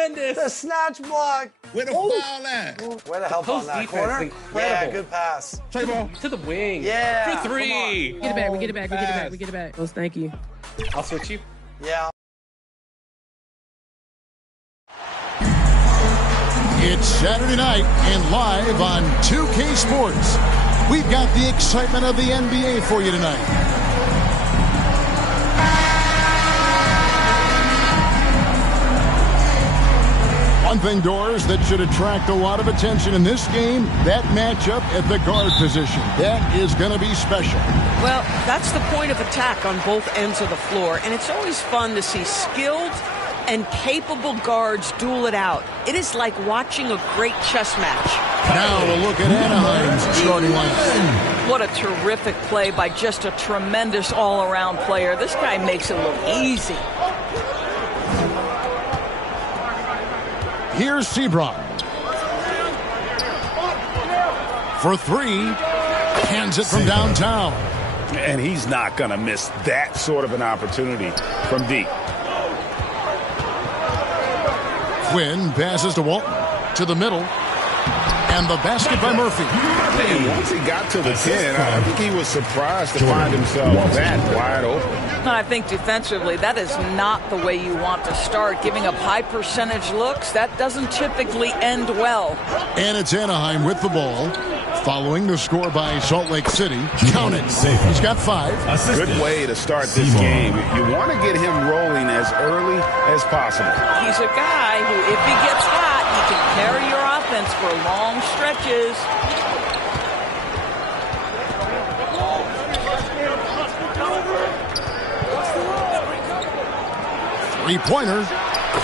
tremendous. The snatch block. Where the foul at? Way to help on that corner. Yeah, good pass. Play ball. To the wing. Yeah. For three. Get it back. We get it back. We get it back. We get it back. Oh, thank you. I'll switch you. Yeah. It's Saturday night and live on 2K Sports. We've got the excitement of the NBA for you tonight. One thing, Doors, that should attract a lot of attention in this game, that matchup at the guard position. That is going to be special. Well, that's the point of attack on both ends of the floor, and it's always fun to see skilled and capable guards duel it out. It is like watching a great chess match. Now a look at Anaheim's starting lineup. What a terrific play by just a tremendous all-around player. This guy makes it look easy. Here's Sebron. For three, hands it from downtown. And he's not going to miss that sort of an opportunity from deep. Quinn passes to Walton. To the middle. And the basket by Murphy. And once he got to the 10, I think he was surprised to find himself that wide open. I think defensively, that is not the way you want to start. Giving up high percentage looks, that doesn't typically end well. And it's Anaheim with the ball. Following the score by Salt Lake City. Count it. He's got 5. Good way to start this game. You want to get him rolling as early as possible. He's a guy who, if he gets hot, he can carry your offense for long stretches. Three-pointer.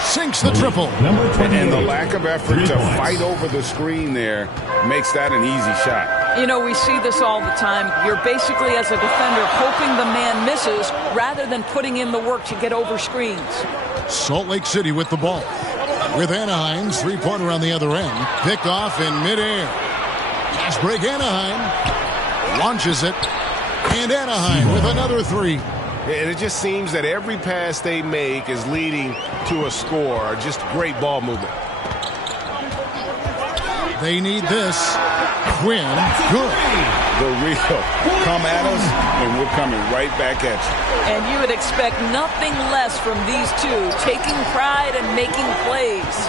Sinks the triple. And the lack of effort to fight over the screen there makes that an easy shot. You know, we see this all the time. You're basically, as a defender, hoping the man misses rather than putting in the work to get over screens. Salt Lake City with the ball. With Anaheim's three-pointer on the other end. Picked off in midair. Fast break Anaheim. Launches it. And Anaheim with another three. And it just seems that every pass they make is leading to a score. Just great ball movement. They need this. Quinn, good. The real. Come at us, and we're coming right back at you. And you would expect nothing less from these two, taking pride and making plays.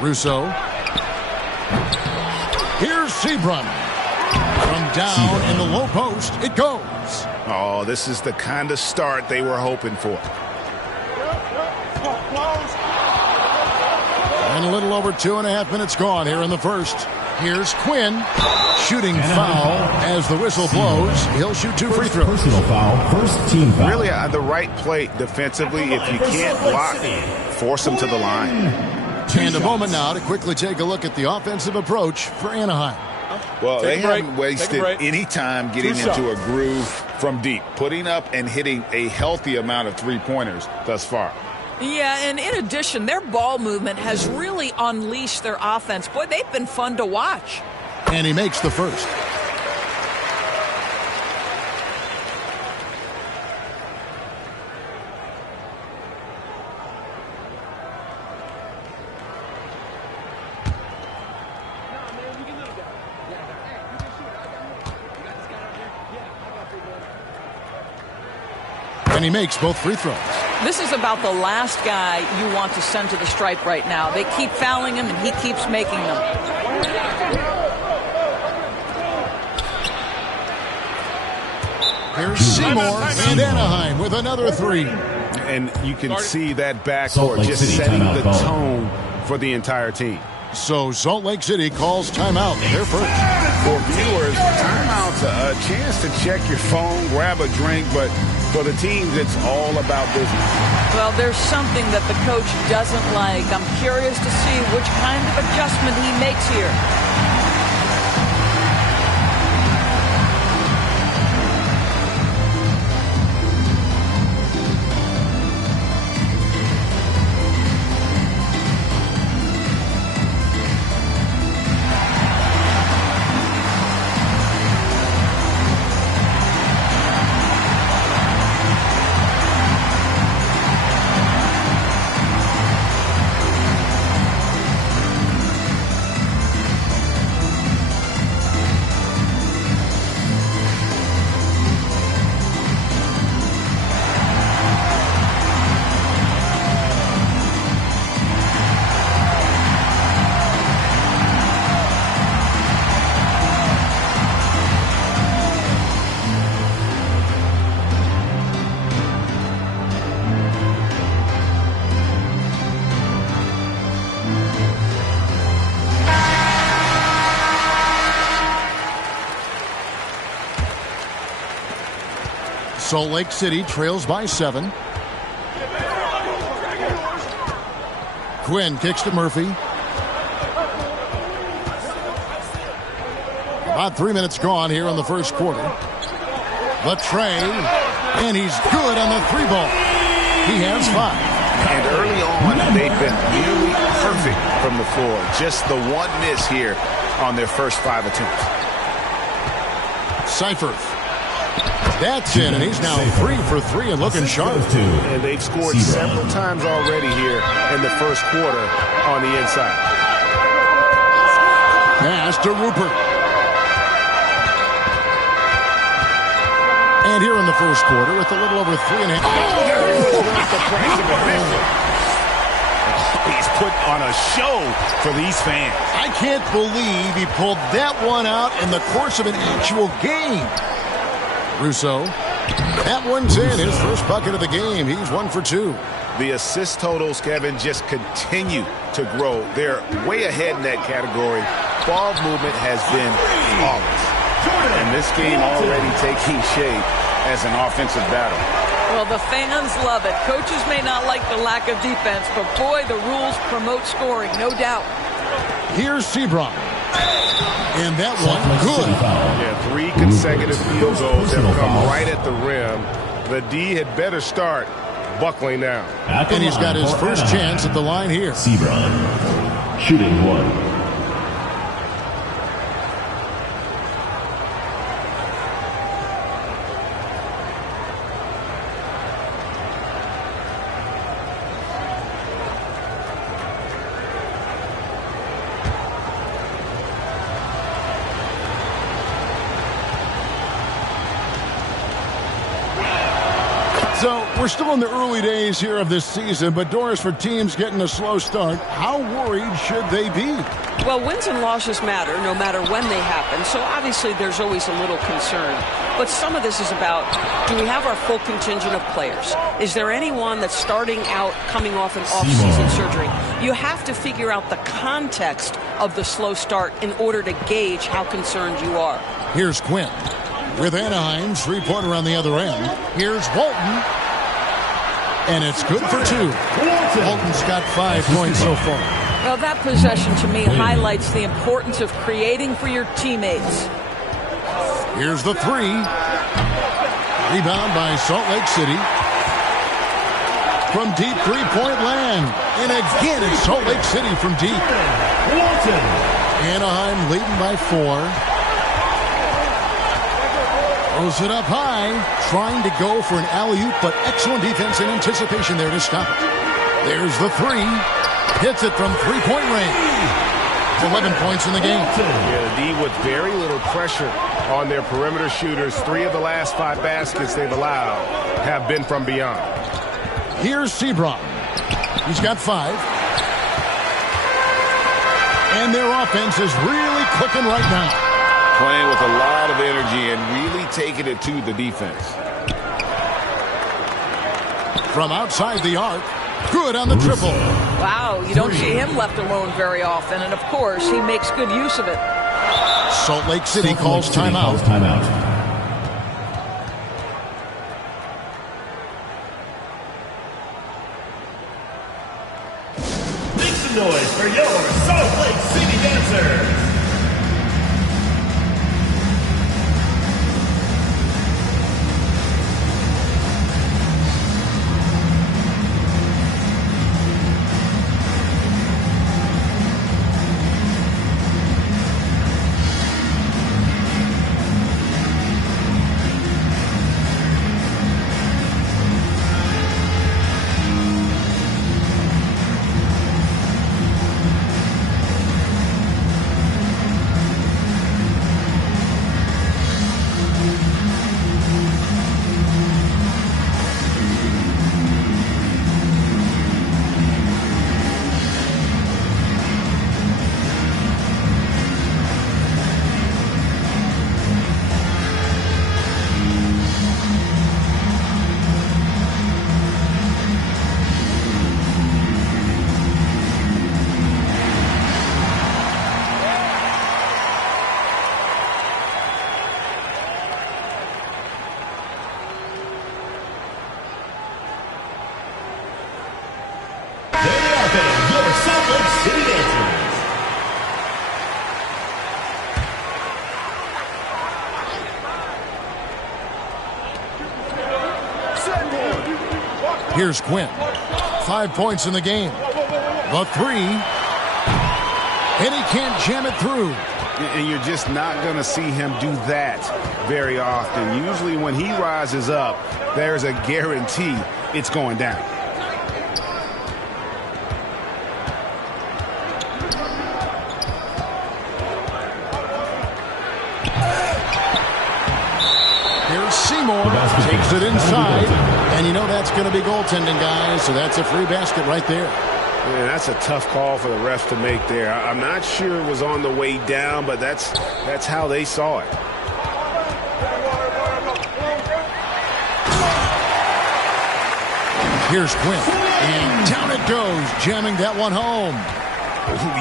Russo. Here's Sebron. From down in the low post, it goes. Oh, this is the kind of start they were hoping for. And a little over 2.5 minutes gone here in the first. Here's Quinn. Shooting foul as the whistle blows. He'll shoot 2 free throws. Personal foul, first team foul. Really the right play defensively. If you can't block, force them to the line. And a moment now to quickly take a look at the offensive approach for Anaheim. Well, they haven't wasted any time getting into a groove from deep, putting up and hitting a healthy amount of three-pointers thus far. Yeah, and in addition, their ball movement has really unleashed their offense. Boy, they've been fun to watch. And he makes the first. And he makes both free throws. This is about the last guy you want to send to the stripe right now. They keep fouling him, and he keeps making them. Here's Seymour and Anaheim with another three. And you can see that backcourt just setting the tone for the entire team. So Salt Lake City calls timeout. They're first. For viewers, timeout's a chance to check your phone, grab a drink, but for the teams, it's all about business. Well, there's something that the coach doesn't like. I'm curious to see which kind of adjustment he makes here. Salt Lake City trails by 7. Quinn kicks to Murphy. About 3 minutes gone here in the first quarter. The tray, and he's good on the 3-ball. He has 5. And early on, they've been nearly perfect from the floor. Just the one miss here on their first 5 attempts. Seifert. That's in, and he's now 3 for 3 and looking sharp. And they've scored several times already here in the first quarter on the inside. Pass to Rupert. And here in the first quarter with a little over 3.5. He's put on a show for these fans. I can't believe he pulled that one out in the course of an actual game. Russo. That one's in. His first bucket of the game. He's 1 for 2. The assist totals, Kevin, just continue to grow. They're way ahead in that category. Ball movement has been flawless. And this game already taking shape as an offensive battle. Well, the fans love it. Coaches may not like the lack of defense, but boy, the rules promote scoring, no doubt. Here's Sebron. And that one, good. Yeah, 3 consecutive field goals have come right at the rim. The D had better start buckling down. And he's got his first chance at the line here. Sebron, shooting 1. So we're still in the early days here of this season, but Doris, for teams getting a slow start, how worried should they be? Well, wins and losses matter no matter when they happen, so obviously there's always a little concern. But some of this is about, do we have our full contingent of players? Is there anyone that's starting out coming off an off-season surgery? You have to figure out the context of the slow start in order to gauge how concerned you are. Here's Quinn. With Anaheim, 3-pointer on the other end. Here's Walton. And it's good for 2. Walton's got 5 points so far. Well, that possession to me highlights the importance of creating for your teammates. Here's the 3. Rebound by Salt Lake City. From deep 3-point land. And again, it's Salt Lake City from deep. Anaheim leading by 4. Throws it up high, trying to go for an alley-oop, but excellent defense and anticipation there to stop it. There's the 3. Hits it from 3-point range. 11 points in the game. Yeah, the D with very little pressure on their perimeter shooters. 3 of the last 5 baskets they've allowed have been from beyond. Here's Sebron. He's got 5. And their offense is really clicking right now. Playing with a lot of energy and really taking it to the defense. From outside the arc, good on the triple. Wow, you don't see him left alone very often, and of course, he makes good use of it. Salt Lake City calls timeout. Make some noise for your Salt Lake City Dancers. Here's Quinn. 5 points in the game. The three. And he can't jam it through. And you're just not going to see him do that very often. Usually when he rises up, there's a guarantee it's going down. Here's Seymour. Takes it inside. And you know that's going to be goaltending, guys. So that's a free basket right there. Yeah, that's a tough call for the refs to make there. I'm not sure it was on the way down, but that's how they saw it. Here's Quinn. And down it goes, jamming that one home.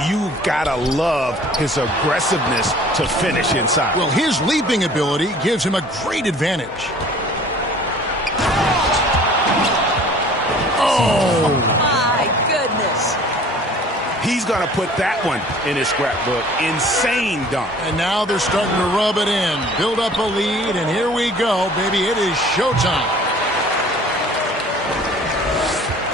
You've got to love his aggressiveness to finish inside. Well, his leaping ability gives him a great advantage. Oh! He's going to put that one in his scrapbook. Insane dunk. And now they're starting to rub it in. Build up a lead, and here we go, baby. It is showtime.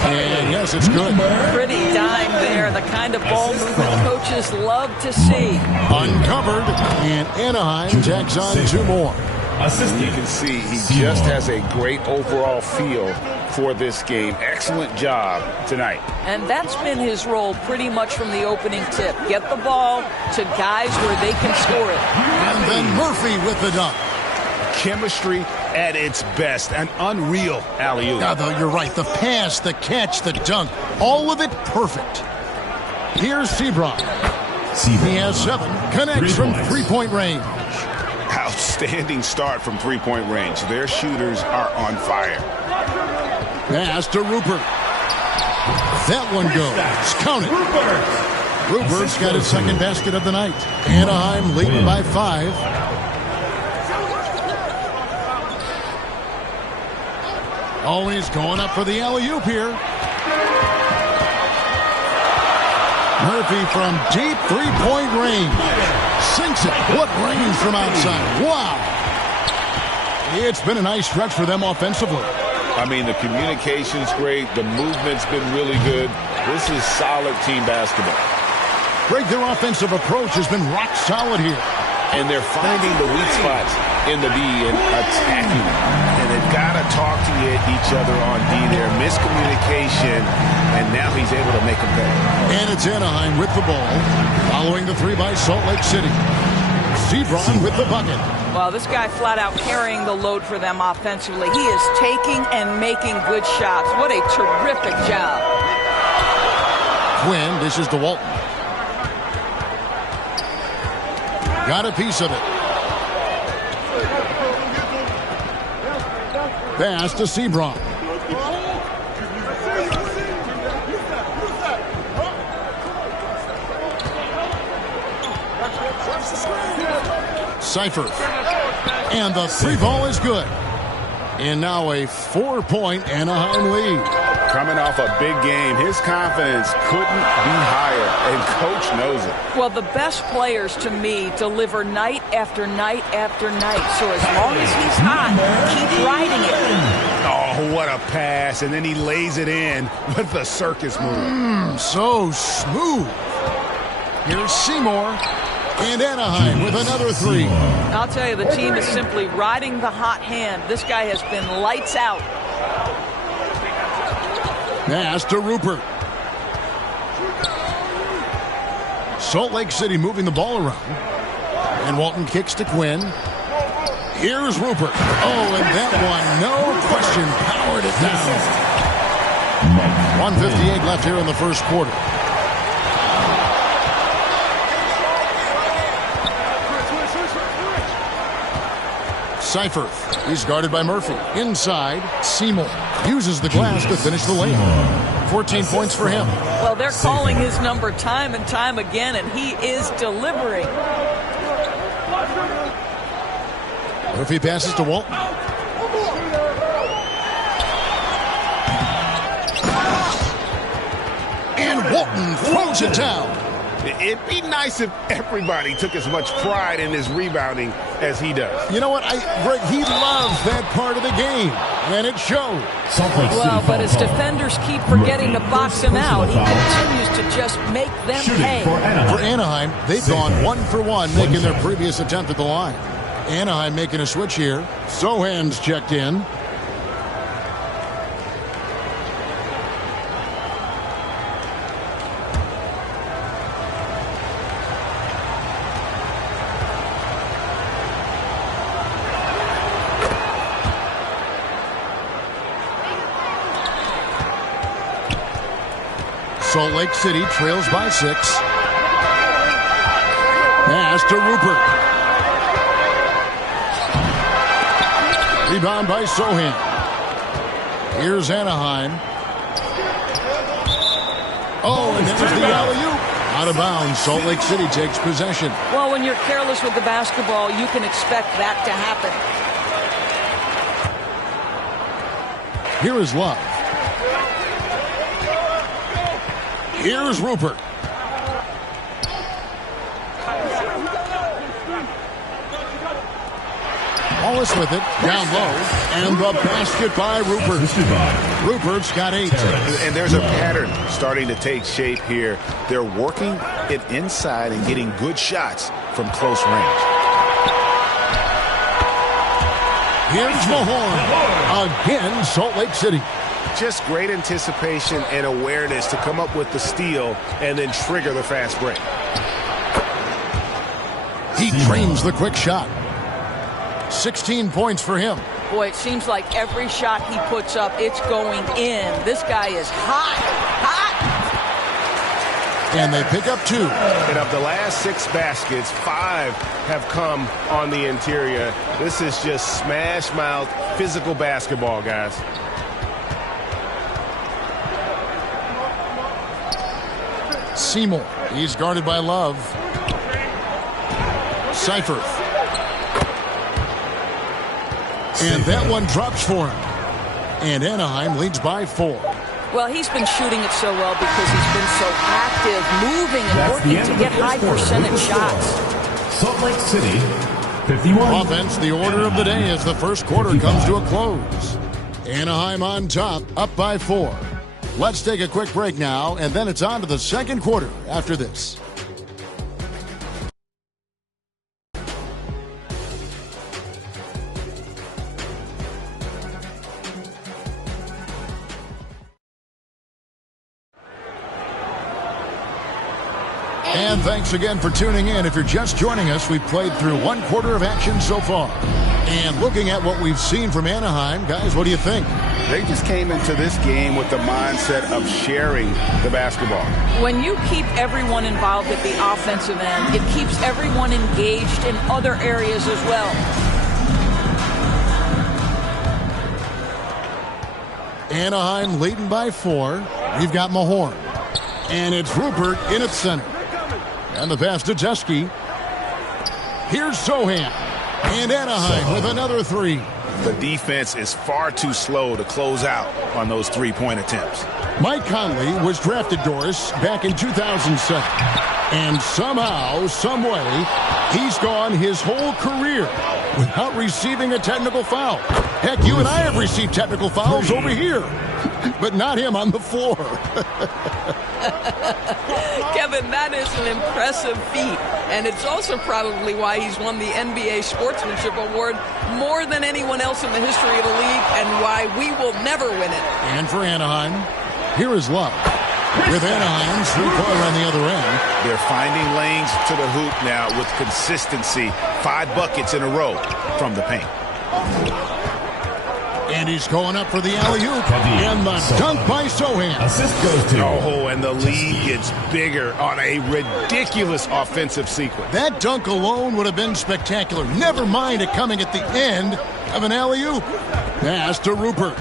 And yes, it's good. Pretty dime there. The kind of ball movement coaches love to see. Uncovered, and Anaheim tacks on 2 more. You can see he just has a great overall feel for this game. Excellent job tonight. And that's been his role pretty much from the opening tip. Get the ball to guys where they can score it. And then Murphy with the dunk. Chemistry at its best. An unreal alley-oop. Now, though, you're right. The pass, the catch, the dunk, all of it perfect. Here's Sebron. He has 7. Connects from three-point range. Outstanding start from three-point range. Their shooters are on fire. Pass to Rupert. That one goes. Count it. Rupert's got his second basket of the night. Anaheim leading by 5. Always going up for the alley-oop here. Murphy from deep three-point range. Sinks it. What range from outside. Wow. It's been a nice stretch for them offensively. I mean, the communication's great. The movement's been really good. This is solid team basketball. Greg, their offensive approach has been rock solid here. And they're finding the weak spots in the D and attacking. And they've got to talk to each other on D there. Miscommunication, and now he's able to make them pay. And it's Anaheim with the ball, following the 3 by Salt Lake City. Sebron with the bucket. Well, this guy flat out carrying the load for them offensively. He is taking and making good shots. What a terrific job. Quinn dishes to Walton. Got a piece of it. Pass to Sebron. Seifert. And the 3 ball is good. And now a 4-point Anaheim lead. Coming off a big game, his confidence couldn't be higher, and Coach knows it. Well, the best players, to me, deliver night after night after night. So as long as he's hot, keep riding it. Oh, what a pass, and then he lays it in with the circus move. So smooth. Here's Seymour. And Anaheim with another 3. I'll tell you, the team is simply riding the hot hand. This guy has been lights out. Pass to Rupert. Salt Lake City moving the ball around. And Walton kicks to Quinn. Here's Rupert. Oh, and that one, no question, powered it down. 1:58 left here in the first quarter. Seifert. He's guarded by Murphy. Inside, Seymour uses the glass to finish the layup. 14 points for him. Well, they're calling his number time and time again, and he is delivering. Murphy passes to Walton. And Walton throws it down. It'd be nice if everybody took as much pride in his rebounding as he does. You know what, Greg, he loves that part of the game, and it shows. Well, but as defenders keep forgetting to box him out, he continues to just make them pay. For Anaheim, they've gone 1 for 1, making their previous attempt at the line. Anaheim making a switch here. Sohan's checked in. Salt Lake City trails by 6. Pass to Rupert. Rebound by Sohan. Here's Anaheim. Oh, and there's the alley-oop. Out of bounds. Salt Lake City takes possession. Well, when you're careless with the basketball, you can expect that to happen. Here is Love. Here's Rupert. Wallace with it, down low, and the basket by Rupert. Rupert's got 8. And there's a pattern starting to take shape here. They're working it inside and getting good shots from close range. Here's Mahorn. Again, Salt Lake City. Just great anticipation and awareness to come up with the steal and then trigger the fast break. He dreams the quick shot. 16 points for him. Boy, it seems like every shot he puts up, it's going in. This guy is hot. And they pick up 2. And of the last 6 baskets, 5 have come on the interior. This is just smash mouth physical basketball, guys. Seymour. He's guarded by Love. Seifert. And that one drops for him. And Anaheim leads by 4. Well, he's been shooting it so well because he's been so active, moving and working to get high percentage shots. Salt Lake City, 51. Offense, the order of the day as the first quarter comes to a close. Anaheim on top, up by 4. Let's take a quick break now, and then it's on to the second quarter after this. And thanks again for tuning in. If you're just joining us, we've played through 1 quarter of action so far. And looking at what we've seen from Anaheim, guys, what do you think? They just came into this game with the mindset of sharing the basketball. When you keep everyone involved at the offensive end, it keeps everyone engaged in other areas as well. Anaheim leading by 4. We've got Mahorn. And it's Rupert in at center. And the pass to Teske. Here's Sohan. And Anaheim with another 3. The defense is far too slow to close out on those 3-point attempts. Mike Conley was drafted, Doris, back in 2007. And somehow, someway, he's gone his whole career without receiving a technical foul. Heck, you and I have received technical fouls over here, but not him on the floor. Kevin, that is an impressive feat, and it's also probably why he's won the NBA Sportsmanship Award more than anyone else in the history of the league, and why we will never win it. And for Anaheim, here is Love. With Anaheim's 3-pointer on the other end. They're finding lanes to the hoop now with consistency. 5 buckets in a row from the paint. And he's going up for the alley-oop. And the dunk by Sohan. Assist goes to. Oh, and the lead gets bigger on a ridiculous offensive sequence. That dunk alone would have been spectacular. Never mind it coming at the end of an alley-oop. Pass to Rupert.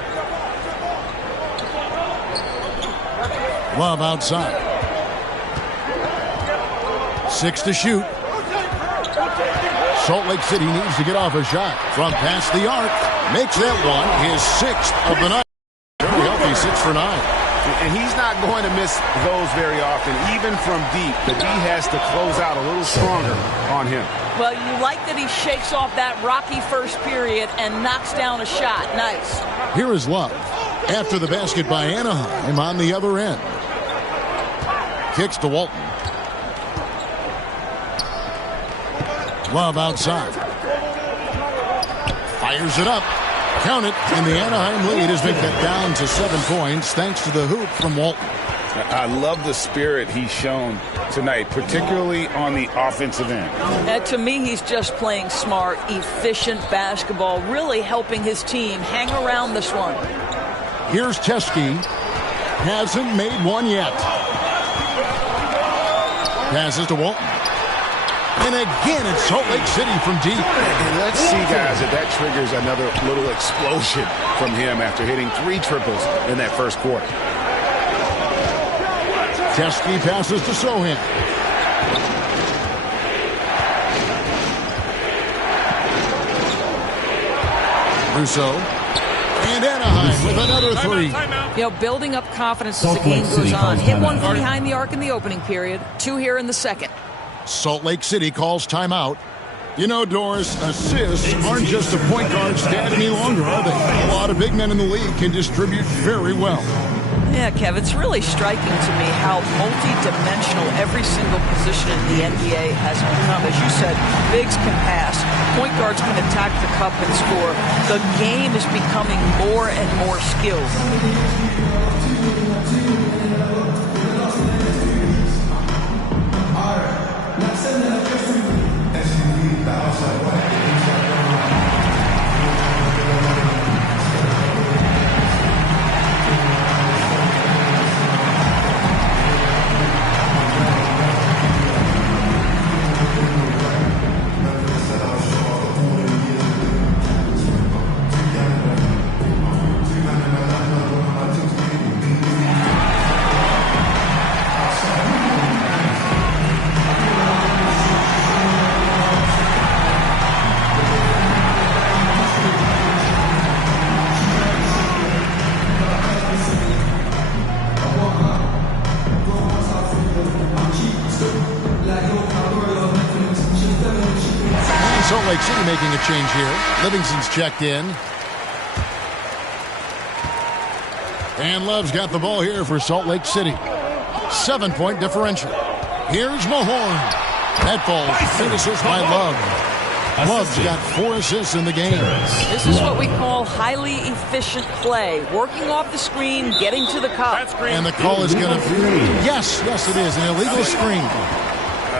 Love outside. 6 to shoot. Salt Lake City needs to get off a shot from past the arc. Makes that one his 6th of the night. Very healthy 6 for 9. And he's not going to miss those very often. Even from deep, the D has to close out a little stronger on him. Well, you like that he shakes off that rocky first period and knocks down a shot. Nice. Here is Love. After the basket by Anaheim on the other end. Kicks to Walton. Love outside. Fires it up. Count it. And the Anaheim lead has been cut down to 7 points thanks to the hoop from Walton. I love the spirit he's shown tonight, particularly on the offensive end. To me, he's just playing smart, efficient basketball, really helping his team hang around this one. Here's Teske. Hasn't made one yet. Passes to Walton. And again, it's Salt Lake City from deep. And let's see, guys, if that triggers another little explosion from him after hitting 3 triples in that first quarter. Teske passes to Sohan. Russo. And Anaheim with another 3. You know, building up confidence as the game goes on. Hit one from behind the arc in the opening period. 2 here in the second. Salt Lake City calls timeout. You know, Doris, assists aren't just a point guard stat any longer, are they? A lot of big men in the league can distribute very well. Yeah, Kev, it's really striking to me how multi-dimensional every single position in the NBA has become. As you said, bigs can pass, point guards can attack the cup and score. The game is becoming more and more skilled. Salt Lake City making a change here. Livingston's checked in. And Love's got the ball here for Salt Lake City. 7-point differential. Here's Mahorn. That falls. Finishes by Love. Love's got 4 assists in the game. This is what we call highly efficient play. Working off the screen, getting to the cup. And the call is going to be... Yes, it is. An illegal screen.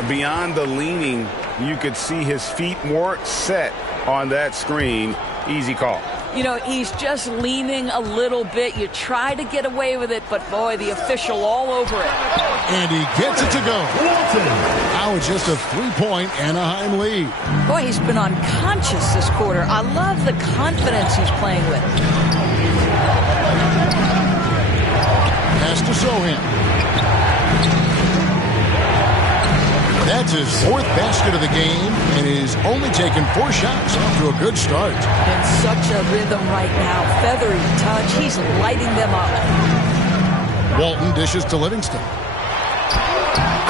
Beyond the leaning, you could see his feet more set on that screen. Easy call. You know, he's just leaning a little bit. You try to get away with it, but boy, the official all over it. And he gets it to go. Now it's just a 3-point Anaheim lead. Boy, he's been unconscious this quarter. I love the confidence he's playing with. Pass to Sohan. That's his 4th basket of the game, and he's only taken 4 shots off to a good start. In such a rhythm right now. Feathery touch. He's lighting them up. Walton dishes to Livingston.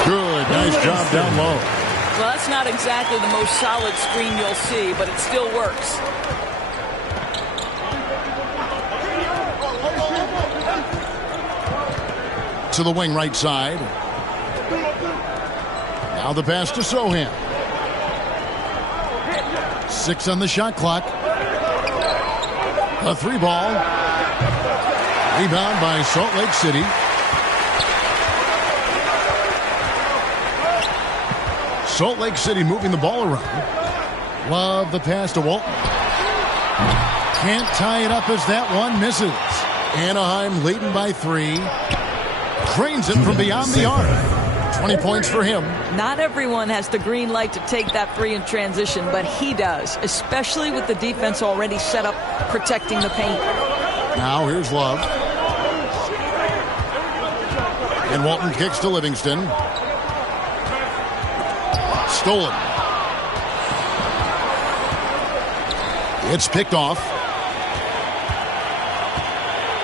Good. Nice job down low. Well, that's not exactly the most solid screen you'll see, but it still works. To the wing right side. Now the pass to Sohan. 6 on the shot clock. A 3-ball. Rebound by Salt Lake City. Salt Lake City moving the ball around. Love the pass to Walton. Can't tie it up as that one misses. Anaheim leading by 3. Drains it from beyond the arc. 20 points for him. Not everyone has the green light to take that 3 in transition, but he does, especially with the defense already set up protecting the paint. Now here's Love. And Walton kicks to Livingston. Stolen. It's picked off.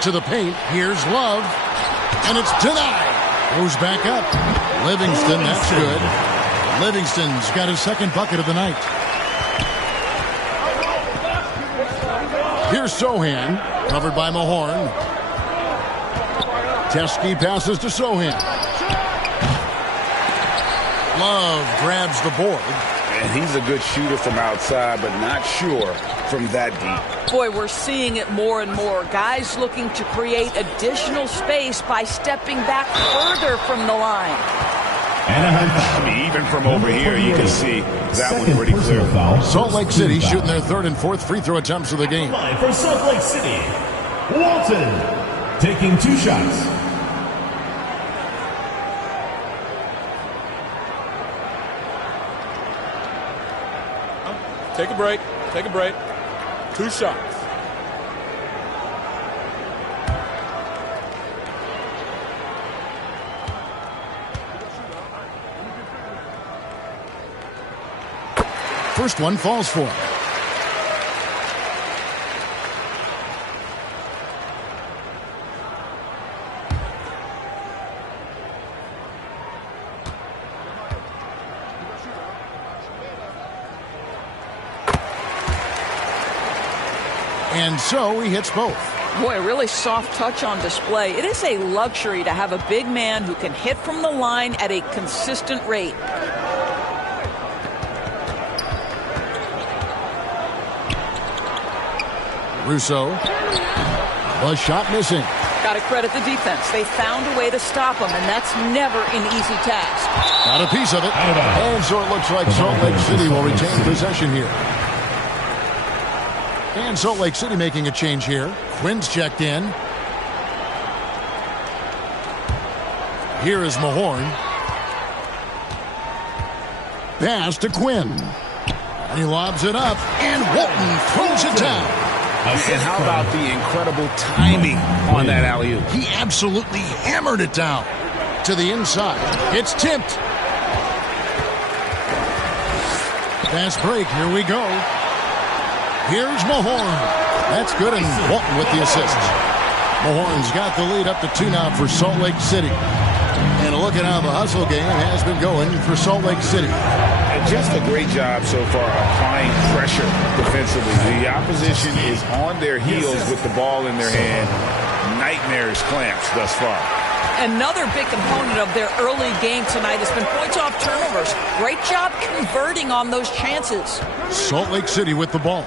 To the paint. Here's Love. And it's denied. Goes back up. Livingston, that's good. Livingston's got his second bucket of the night. Here's Sohan, covered by Mahorn. Teske passes to Sohan. Love grabs the board. And he's a good shooter from outside, but not sure from that deep. Boy, we're seeing it more and more. Guys looking to create additional space by stepping back further from the line. I mean, even from over here, you can see that one pretty clear. Salt Lake City shooting their third and fourth free throw attempts of the game. For Salt Lake City, Walton taking 2 shots. Take a break. Take a break. 2 shots. First one falls for him. And so he hits both. Boy, a really soft touch on display. It is a luxury to have a big man who can hit from the line at a consistent rate. Russo. A shot missing. Got to credit the defense. They found a way to stop him, and that's never an easy task. Got a piece of it. And so it looks like Salt Lake City will retain possession here. And Salt Lake City making a change here. Quinn's checked in. Here is Mahorn. Pass to Quinn. And he lobs it up. And Walton throws it down. And how about the incredible timing on that alley-oop? He absolutely hammered it down. To the inside. It's tipped. Fast break. Here we go. Here's Mahorn. That's good, and Walton with the assist. Mahorn's got the lead up to 2 now for Salt Lake City. And look at how the hustle game has been going for Salt Lake City. And just a great job so far applying pressure defensively. The opposition is on their heels with the ball in their hand. Nightmarish clamps thus far. Another big component of their early game tonight has been points off turnovers. Great job converting on those chances. Salt Lake City with the ball.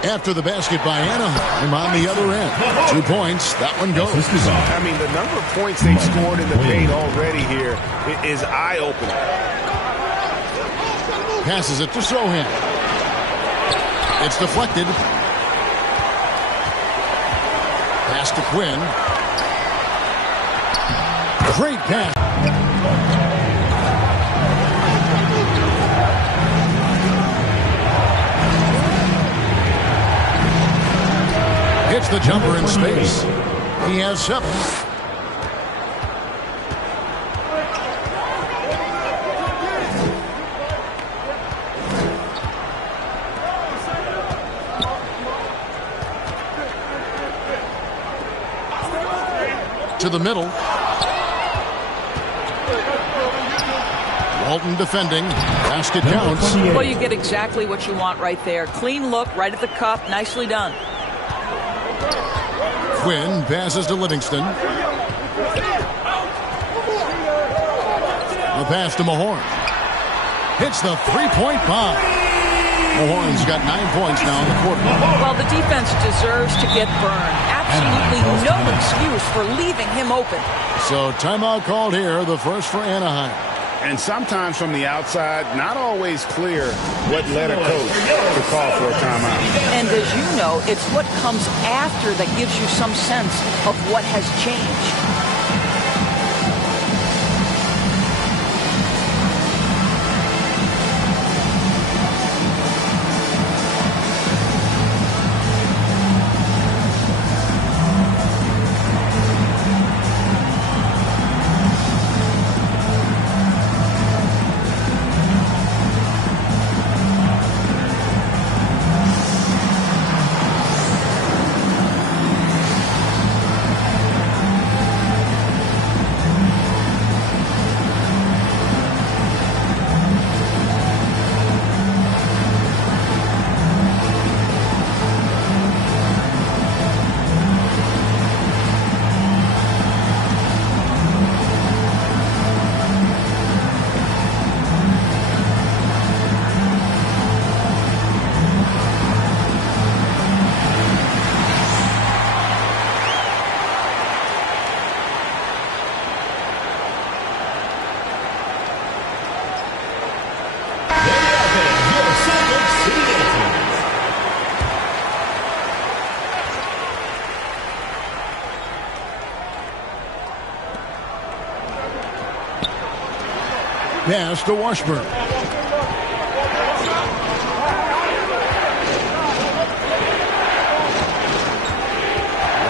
After the basket by Anaheim on the other end. 2 points. That one goes. I mean, the number of points they've scored in the paint already here is eye-opening. Passes it to Sohan. It's deflected. Pass to Quinn. Great pass. Hits the jumper in space. He has 7. To the middle. Walton defending. Basket counts. Well, you get exactly what you want right there. Clean look, right at the cup. Nicely done. Quinn passes to Livingston. The pass to Mahorn. Hits the three-point bomb. Mahorn's got 9 points now in the quarter. Well, the defense deserves to get burned. Absolutely no excuse for leaving him open. So timeout called here, the first for Anaheim. And sometimes from the outside, not always clear what led a coach to call for a timeout. And as you know, it's what comes after that gives you some sense of what has changed. pass to Washburn.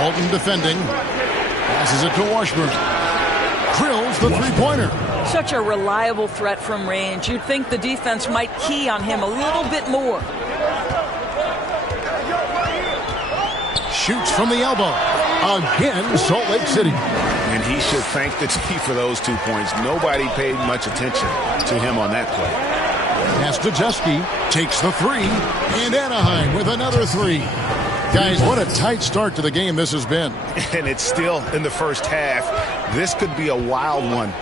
Walton defending. Passes it to Washburn. Drills the three-pointer. Such a reliable threat from range. You'd think the defense might key on him a little bit more. Shoots from the elbow. Again, Salt Lake City. And he should thank the team for those 2 points. Nobody paid much attention to him on that play. Pass to Jeske. Takes the three. And Anaheim with another three. Guys, what a tight start to the game this has been. And it's still in the first half. This could be a wild one.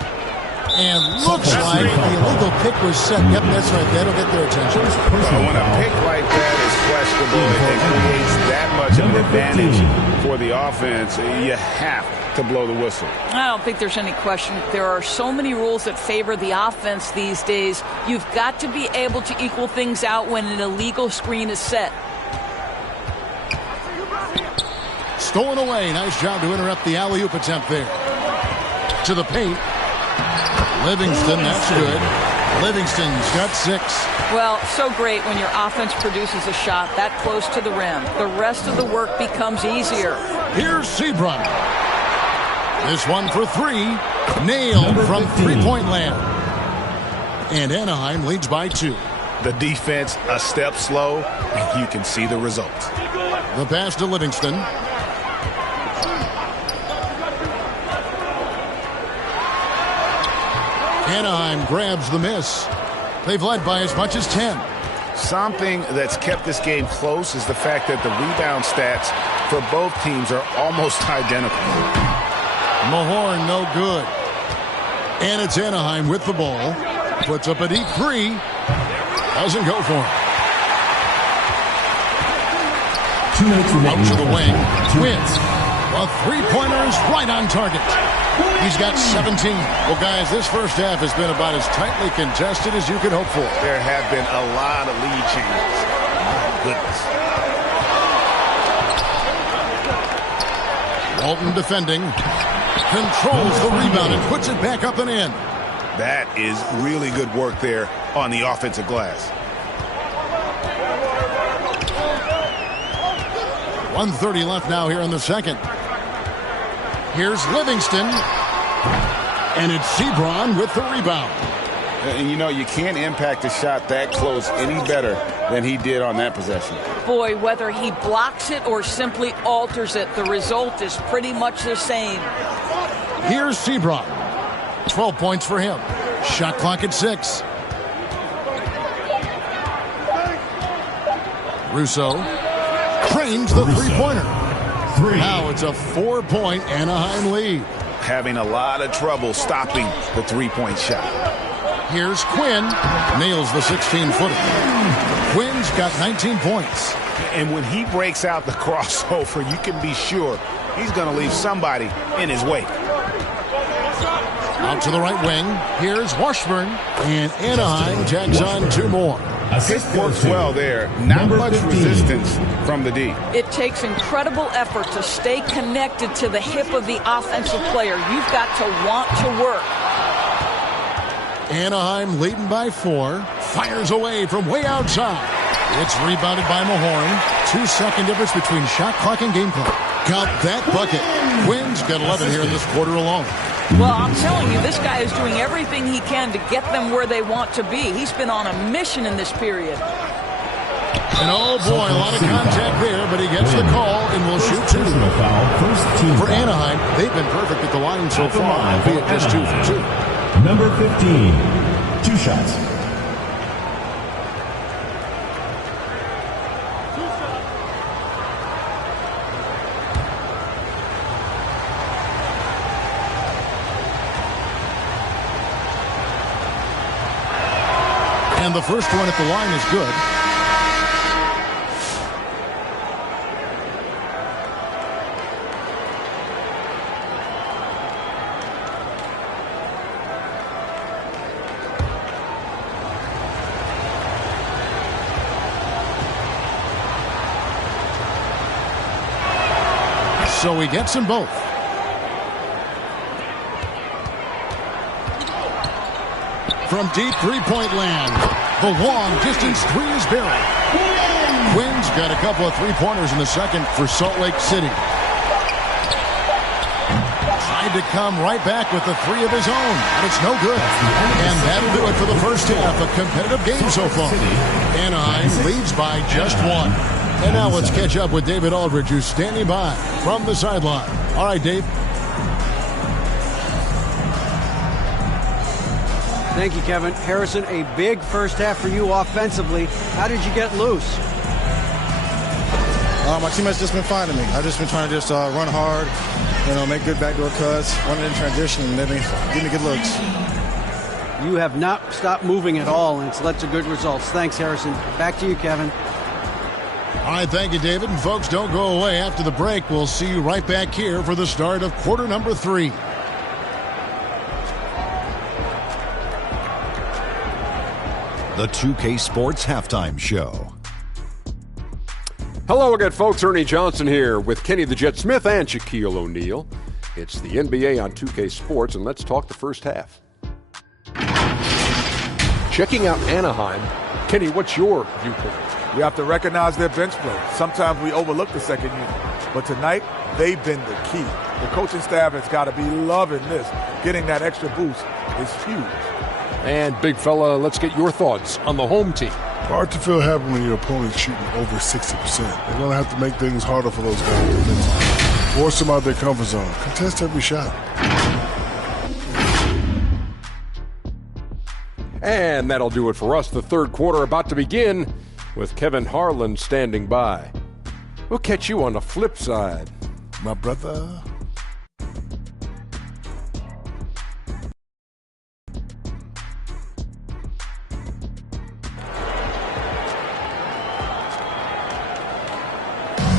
And looks like the illegal pick was set. Yep, that's right. That'll get their attention. When a pick like that is questionable, it creates that much of an advantage for the offense. You have to blow the whistle. I don't think there's any question. There are so many rules that favor the offense these days. You've got to be able to equal things out when an illegal screen is set. Stolen away. Nice job to interrupt the alley-oop attempt there. To the paint. Livingston, that's good. Livingston's got 6. Well, so great when your offense produces a shot that close to the rim. The rest of the work becomes easier. Here's Seabron. This one for 3. Nailed from three-point land. And Anaheim leads by 2. The defense a step slow, and you can see the results. The pass to Livingston. Anaheim grabs the miss. They've led by as much as 10. Something that's kept this game close is the fact that the rebound stats for both teams are almost identical. Mahorn no good. And it's Anaheim with the ball. Puts up a deep three. Doesn't go for it. 2 minutes remaining. Out to the wing. Wins. A three-pointer is right on target. He's got 17. Well, guys, this first half has been about as tightly contested as you could hope for. There have been a lot of lead changes. My goodness. Walton defending. Controls the rebound and puts it back up and in. That is really good work there on the offensive glass. 1:30 left now here in the second. Here's Livingston. And it's Seabron with the rebound. And you know, you can't impact a shot that close any better than he did on that possession. Boy, whether he blocks it or simply alters it, the result is pretty much the same. Here's Seabron. 12 points for him. Shot clock at 6. Russo trains the three-pointer. Now it's a 4-point Anaheim lead. Having a lot of trouble stopping the three-point shot. Here's Quinn. Nails the 16-footer. Quinn's got 19 points. And when he breaks out the crossover, you can be sure he's going to leave somebody in his wake. Out to the right wing. Here's Washburn. And Anaheim tags on 2 more. It works well there. Not much resistance from the D. It takes incredible effort to stay connected to the hip of the offensive player. You've got to want to work. Anaheim leading by 4. Fires away from way outside. It's rebounded by Mahorn. 2-second difference between shot clock and game clock. Count that bucket. Quinn's got 11 here in this quarter alone. Well, I'm telling you, this guy is doing everything he can to get them where they want to be. He's been on a mission in this period. And oh boy, a lot of contact there, but he gets the call and will shoot 2. For Anaheim, they've been perfect at the line so far, albeit just 2 for 2. Number 15, 2 shots. And the first one at the line is good. So he gets them both. From deep three-point land, the long-distance three is buried. Quinn's got a couple of three-pointers in the second for Salt Lake City. Tried to come right back with the three of his own, but it's no good. And that'll do it for the first half. A competitive game so far. Anaheim leads by just one. And now let's catch up with David Aldridge, who's standing by from the sideline. All right, Dave. Thank you, Kevin. Harrison, a big first half for you offensively. How did you get loose? My teammates just been finding me. I've just been trying to just run hard, make good backdoor cuts, run it in transition, and give me good looks. You have not stopped moving at all, and it's led to good results. Thanks, Harrison. Back to you, Kevin. All right, thank you, David. And folks, don't go away. After the break, we'll see you right back here for the start of quarter number 3. The 2K Sports Halftime Show. Hello again, folks. Ernie Johnson here with Kenny the Jet Smith and Shaquille O'Neal. It's the NBA on 2K Sports, and let's talk the first half. Checking out Anaheim. Kenny, what's your viewpoint? We have to recognize their bench play. Sometimes we overlook the second unit, but tonight they've been the key. The coaching staff has got to be loving this. Getting that extra boost is huge. And big fella, let's get your thoughts on the home team. Hard to feel happy when your opponent's shooting over 60%. They're going to have to make things harder for those guys. Force them out their comfort zone. Contest every shot. And that'll do it for us. The third quarter about to begin with Kevin Harlan standing by. We'll catch you on the flip side, my brother.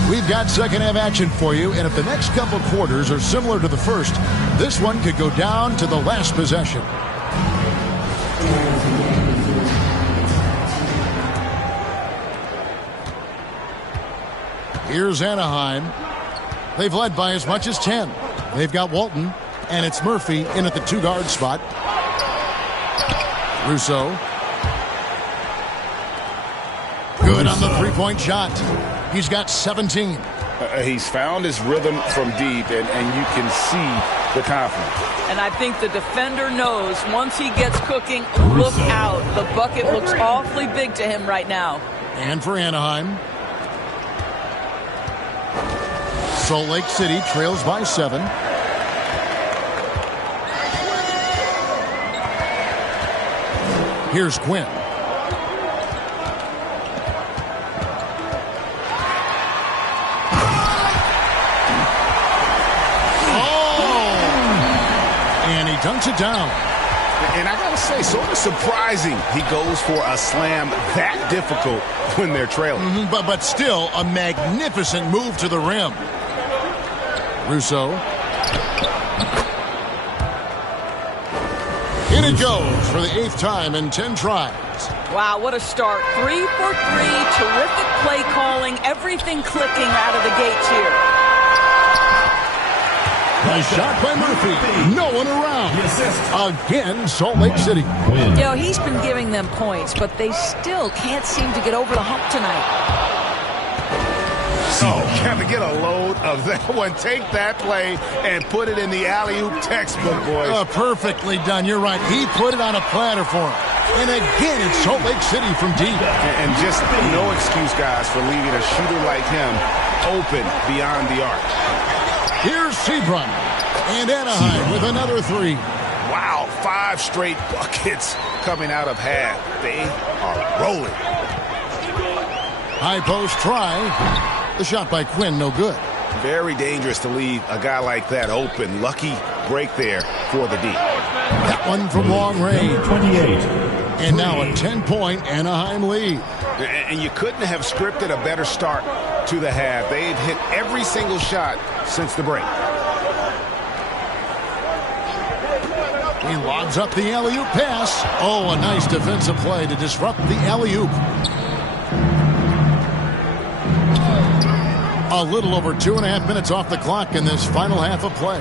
We've got second half action for you, and if the next couple quarters are similar to the first, this one could go down to the last possession. Here's Anaheim. They've led by as much as 10. They've got Walton, and it's Murphy in at the 2-guard spot. Russo. Good on the three-point shot. He's got 17. He's found his rhythm from deep, and you can see the confidence. And I think the defender knows once he gets cooking, look out. The bucket looks awfully big to him right now. And for Anaheim, Salt Lake City trails by 7. Here's Quinn. Dunks it down. And I gotta say, sort of surprising he goes for a slam that difficult when they're trailing. But still a magnificent move to the rim. Russo. In it goes for the 8th time in 10 tries. Wow, what a start. 3 for 3, terrific play calling, everything clicking out of the gates here. A shot by Murphy. No one around. Again, Salt Lake City. He's been giving them points, but they still can't seem to get over the hump tonight. Oh, Kevin, get a load of that one. Take that play and put it in the alley-oop textbook, boys. Perfectly done. You're right. He put it on a platter for him. And again, it's Salt Lake City from deep. And just no excuse, guys, for leaving a shooter like him open beyond the arc. Here's Seabron, and Anaheim with another 3. Wow, 5 straight buckets coming out of half. They are rolling. High post try. The shot by Quinn, no good. Very dangerous to leave a guy like that open. Lucky break there for the D. That one from long range. 28. And now a 10-point Anaheim lead. And you couldn't have scripted a better start to the half. They've hit every single shot since the break. He lobs up the alley-oop pass. Oh, a nice defensive play to disrupt the alley-oop. A little over 2.5 minutes off the clock in this final half of play.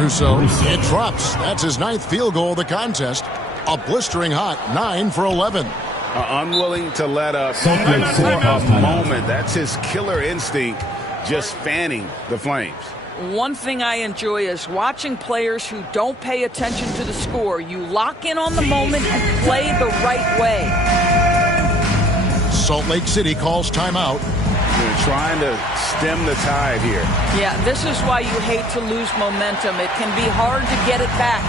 Russo, it drops. That's his 9th field goal of the contest. A blistering hot 9 for 11. Unwilling to let up even for a moment. That's his killer instinct, just fanning the flames. One thing I enjoy is watching players who don't pay attention to the score. You lock in on the moment and play the right way. Salt Lake City calls timeout. They're trying to stem the tide here. Yeah, this is why you hate to lose momentum. It can be hard to get it back.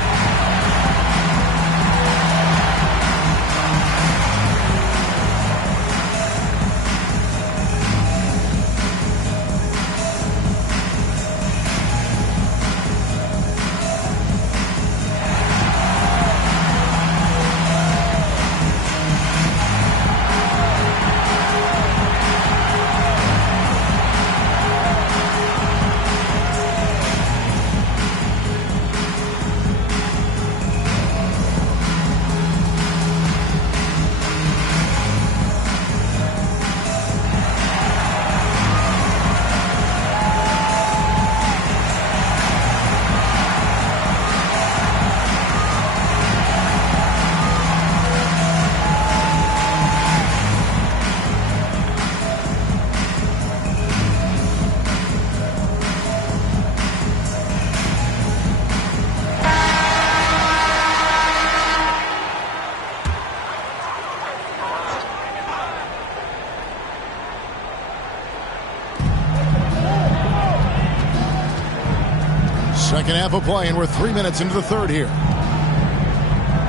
Second half of play, and we're 3 minutes into the third here.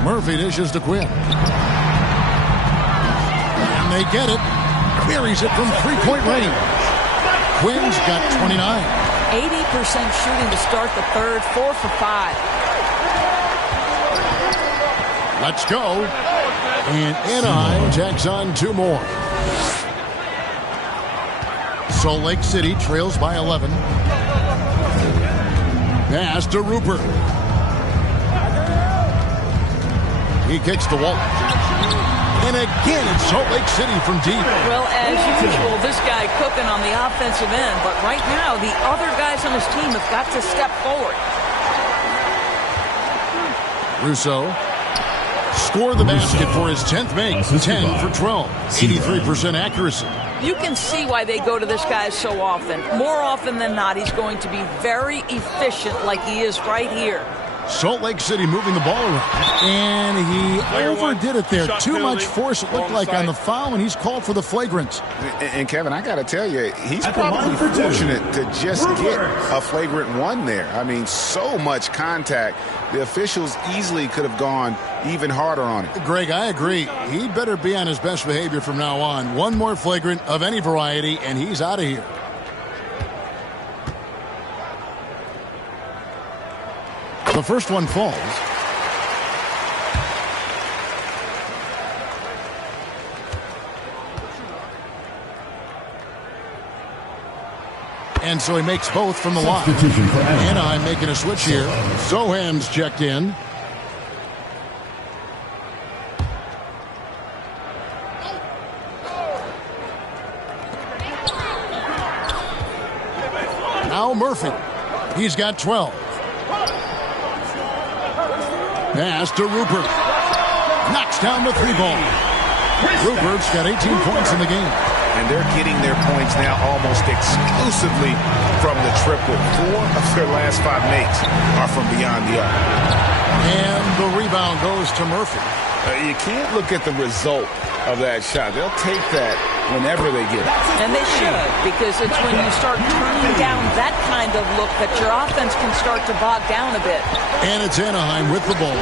Murphy dishes to Quinn. And they get it. Queries it from three-point range. Quinn's got 29. 80% shooting to start the third, 4 for 5. Let's go. And Anaheim tacks on 2 more. Salt Lake City trails by 11. Pass to Rupert. He kicks to Walton. And again, it's Salt Lake City from deep. Well, as usual, this guy cooking on the offensive end. But right now, the other guys on his team have got to step forward. Russo scored the basket for his 10th make. 10 for 12. 83% accuracy. You can see why they go to this guy so often. More often than not, he's going to be very efficient like he is right here. Salt Lake City moving the ball around. And he overdid it there. Too much force, it looked like, on the foul, and he's called for the flagrant. And Kevin, I got to tell you, he's probably fortunate to just get a flagrant 1 there. I mean, so much contact. The officials easily could have gone even harder on it. Greg, I agree. He better be on his best behavior from now on. One more flagrant of any variety, and he's out of here. The first one falls. And so he makes both from the line. Anaheim making a switch here. Soham's checked in. Now Murphy. He's got 12. Pass to Rupert. Knocks down the 3-ball. Rupert's got 18 points in the game. And they're getting their points now almost exclusively from the triple. 4 of their last 5 makes are from beyond the arc. And the rebound goes to Murphy. You can't look at the result of that shot. They'll take that whenever they get it. And they should, because it's when you start turning down that kind of look that your offense can start to bog down a bit. And it's Anaheim with the ball,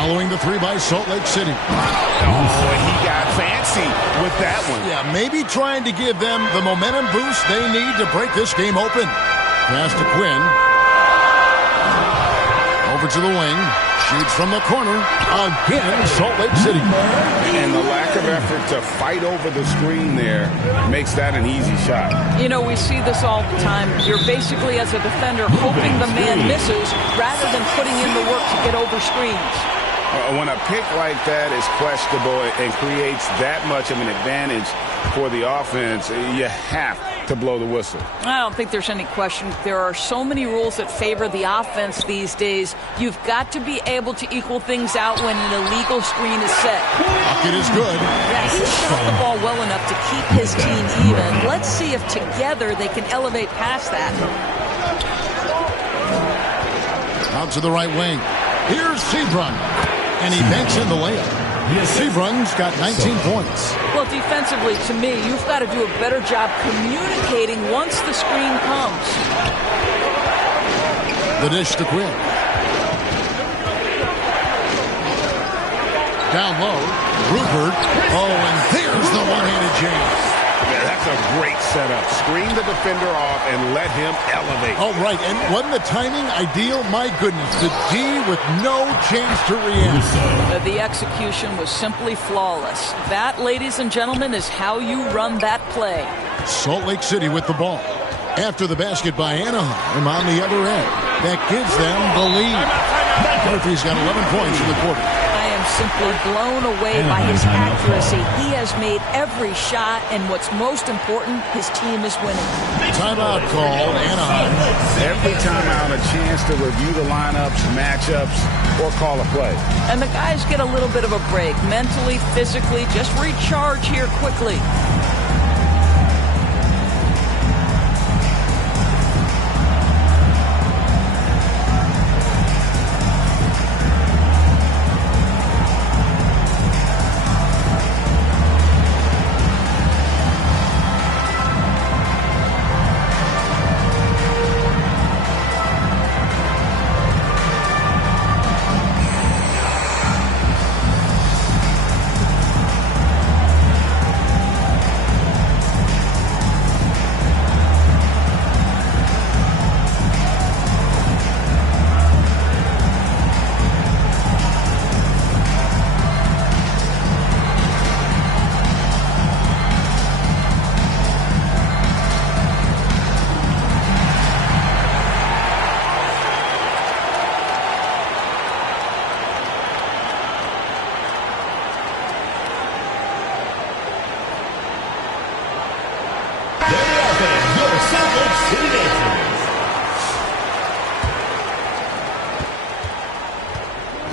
following the 3 by Salt Lake City. Oh, he got fancy with that one. Yeah, maybe trying to give them the momentum boost they need to break this game open. Pass to Quinn. Over to the wing. Shoots from the corner. Again, Salt Lake City. And the lack of effort to fight over the screen there makes that an easy shot. You know, we see this all the time. You're basically, as a defender, hoping the man misses rather than putting in the work to get over screens. When a pick like that is questionable and creates that much of an advantage for the offense, you have to blow the whistle. I don't think there's any question. There are so many rules that favor the offense these days. You've got to be able to equal things out when an illegal screen is set. Bucket is good. Yeah, he shot the ball well enough to keep his team even. Let's see if together they can elevate past that. Out to the right wing. Here's Seabrun. And he banks in the layup. Seabrun's got 19 points. Well, defensively, to me, you've got to do a better job communicating once the screen comes. The dish to Quinn. Down low, Rupert. Oh, and there's the one-handed jam. Yeah, that's a great setup. Screen the defender off and let him elevate. Oh, right. And wasn't the timing ideal? My goodness. The D with no chance to react. The execution was simply flawless. That, ladies and gentlemen, is how you run that play. Salt Lake City with the ball. After the basket by Anaheim on the other end. That gives them the lead. Murphy's got 11 points in the quarter. Simply blown away by his accuracy. He has made every shot, and what's most important, his team is winning. Timeout called Anaheim. Every timeout, a chance to review the lineups, matchups, or call a play. And the guys get a little bit of a break, mentally, physically, just recharge here quickly.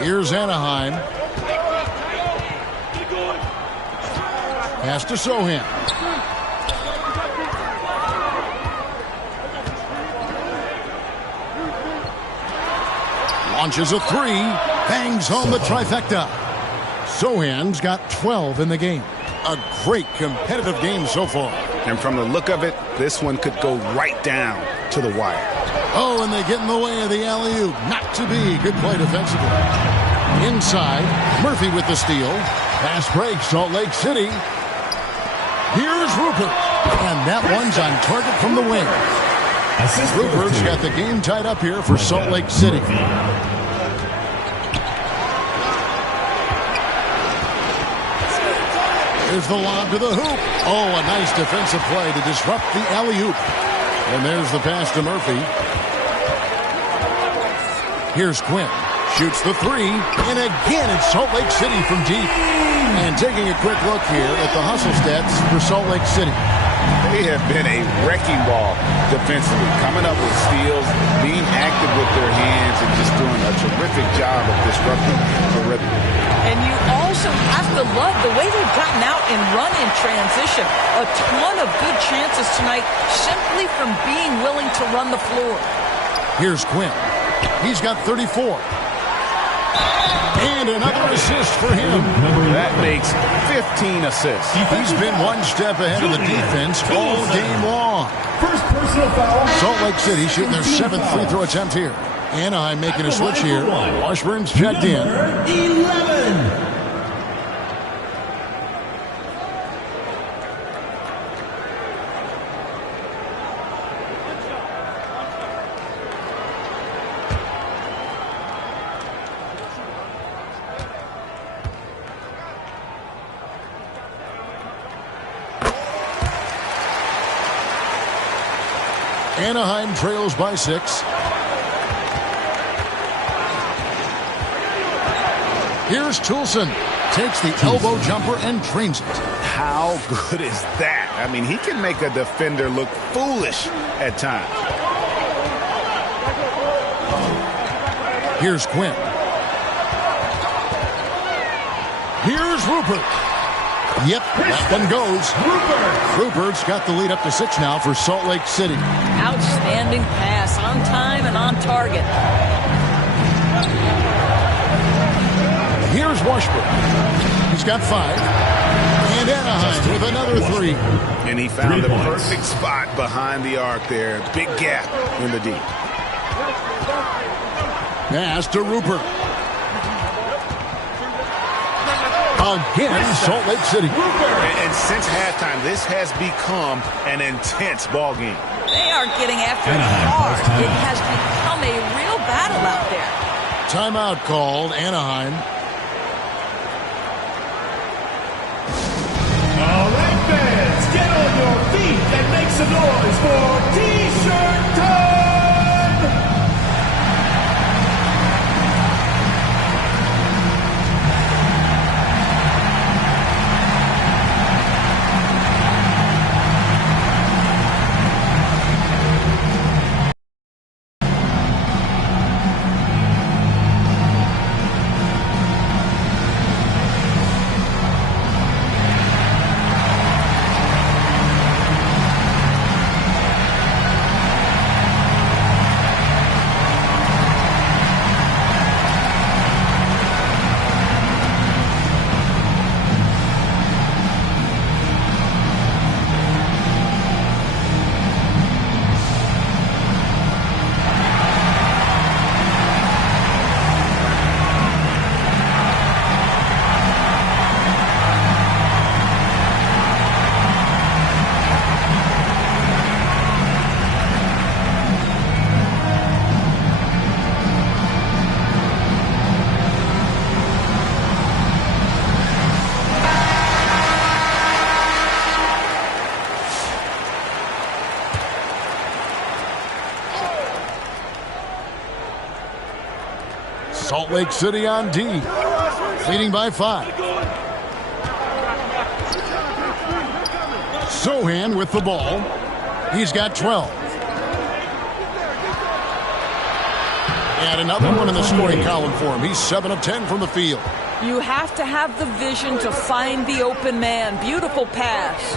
Here's Anaheim. Pass to Sohan. Launches a three. Bangs home the trifecta. Sohan's got 12 in the game. A great competitive game so far. And from the look of it, this one could go right down to the wire. Oh, and they get in the way of the alley-oop. Not to be. Good play defensively. Inside, Murphy with the steal. Pass break, Salt Lake City. Here's Rupert. And that one's on target from the wing. Rupert's got the game tied up here for Salt Lake City. Here's the lob to the hoop. Oh, a nice defensive play to disrupt the alley-oop. And there's the pass to Murphy. Here's Quinn. Shoots the three. And again, it's Salt Lake City from deep. And taking a quick look here at the hustle stats for Salt Lake City. They have been a wrecking ball defensively, coming up with steals, being active with their hands, and just doing a terrific job of disrupting the rhythm. And you also have to love the way they've gotten out and run in transition. A ton of good chances tonight simply from being willing to run the floor. Here's Quinn. He's got 34. And another assist for him. That makes 15 assists. He's been one step ahead of the defense all game long. First personal foul. Salt Lake City shooting their 7th free throw attempt here. Anaheim making a switch here. Washburn's checked in. 11. Anaheim trails by 6. Here's Toulson. Takes the elbow jumper and drains it. How good is that? I mean, he can make a defender look foolish at times. Here's Quinn. Here's Rupert. Yep, that one goes. Rupert's got the lead up to 6 now for Salt Lake City. Outstanding pass, on time and on target. Here's Washburn. He's got 5. And Anaheim with another 3. And he found the perfect spot behind the arc there. Big gap in the deep. Pass to Rupert. Again, Salt Lake City. And since halftime, this has become an intense ball game. They are getting after it hard. It has become a real battle out there. Timeout called, Anaheim. All right, fans, get on your feet and make some noise for T-shirt time! Salt Lake City on D, leading by 5. Sohan with the ball. He's got 12. And another one in the scoring column for him. He's 7 of 10 from the field. You have to have the vision to find the open man. Beautiful pass.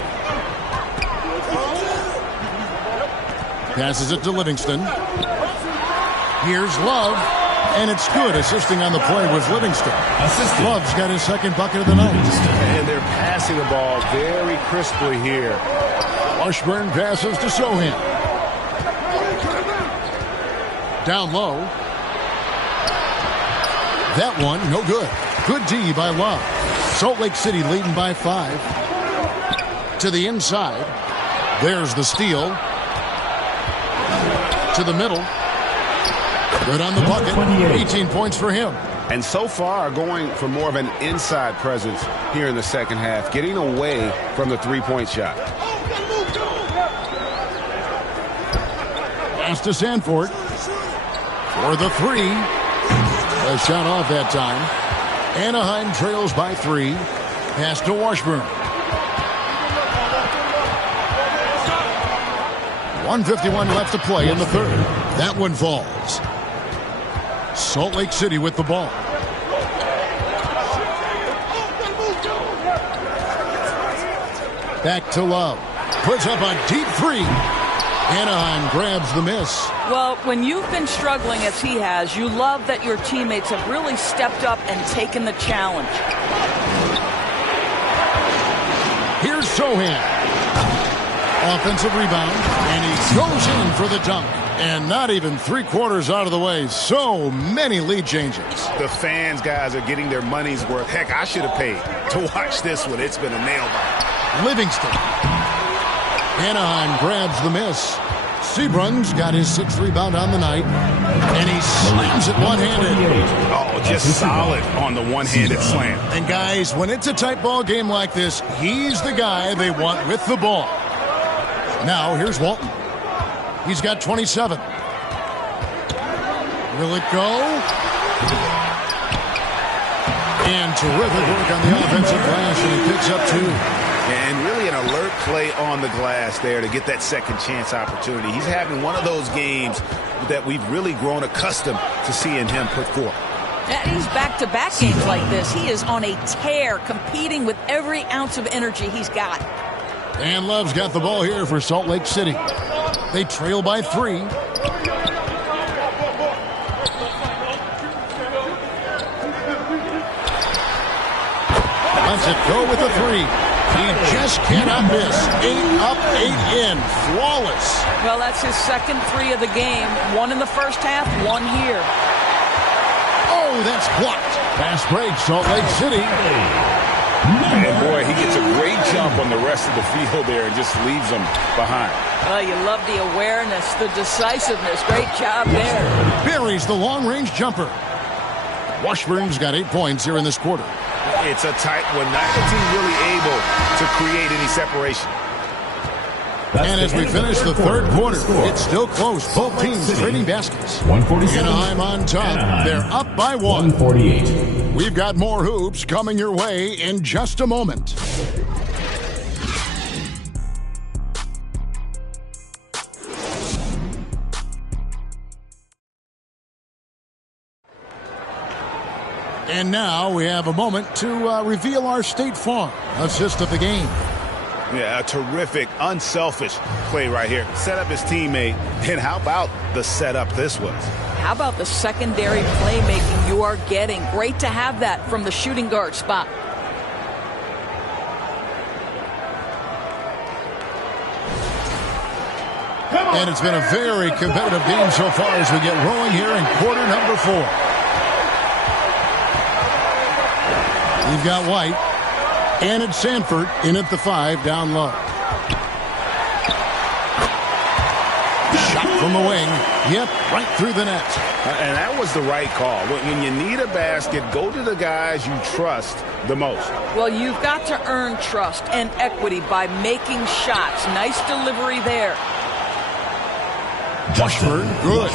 Passes it to Livingston. Here's Love. And it's good, assisting on the play with Livingston. Love's got his second bucket of the night. And they're passing the ball very crisply here. Washburn passes to Sohan. Down low. That one, no good. Good D by Love. Salt Lake City leading by 5. To the inside. There's the steal. To the middle. Good on the bucket. 18 points for him. And so far going for more of an inside presence here in the second half, getting away from the three-point shot. Pass to Sanford for the 3. A shot off that time. Anaheim trails by 3. Pass to Washburn. 1:51 left to play in the third. That one falls. Salt Lake City with the ball. Back to Love. Puts up a deep 3. Anaheim grabs the miss. Well, when you've been struggling as he has, you love that your teammates have really stepped up and taken the challenge. Here's Sohan. Offensive rebound, and he goes in for the dunk. And not even 3/4 out of the way. So many lead changes. The fans, guys, are getting their money's worth. Heck, I should have paid to watch this one. It's been a nail-biter. Livingston. Anaheim grabs the miss. Seabrun's got his 6th rebound on the night. And he slams it one-handed. Oh, just solid on the one-handed slam. And guys, when it's a tight ball game like this, he's the guy they want with the ball. Now, here's Walton. He's got 27. Will it go? And terrific work on the offensive glass, and he picks up 2. And really an alert play on the glass there to get that second chance opportunity. He's having one of those games that we've really grown accustomed to seeing him put forth. And he's back-to-back games like this. He is on a tear, competing with every ounce of energy he's got. And Love's got the ball here for Salt Lake City. They trail by 3. Lets it go with the 3. He just cannot miss. 8 up, 8 in. Flawless. Well, that's his second 3 of the game. 1 in the first half, 1 here. Oh, that's blocked. Fast break, Salt Lake City. And boy, he gets a great jump on the rest of the field there and just leaves them behind. Well, you love the awareness, the decisiveness. Great job there. Buries the long-range jumper. Washburn's got 8 points here in this quarter. It's a tight one. Neither team really able to create any separation. And as we finish the third quarter, it's still close. Both teams trading baskets. Anaheim on top. They're up by 1. 148. We've got more hoops coming your way in just a moment. And now we have a moment to reveal our State Farm assist of the game. Yeah, a terrific, unselfish play right here. Set up his teammate. And how about the setup this was? How about the secondary playmaking you are getting? Great to have that from the shooting guard spot. And it's been a very competitive game so far as we get rolling here in quarter number 4. We've got White. And it's Sanford in at the 5 down low. Shot from the wing. Yep, right through the net. And that was the right call. When you need a basket, go to the guys you trust the most. Well, you've got to earn trust and equity by making shots. Nice delivery there. Washburn, good.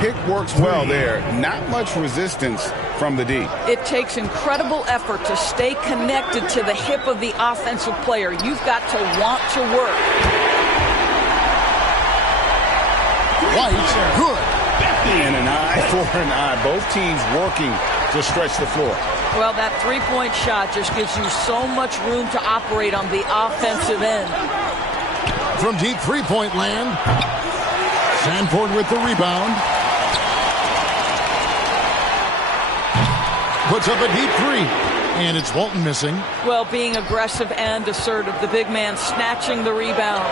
Pick works well there. Not much resistance from the D. It takes incredible effort to stay connected to the hip of the offensive player. You've got to want to work. White, good. And an eye for an eye. Both teams working to stretch the floor. Well, that three-point shot just gives you so much room to operate on the offensive end. From deep three-point land. Sanford with the rebound. Puts up a deep 3. And it's Walton missing. Well, being aggressive and assertive. The big man snatching the rebound.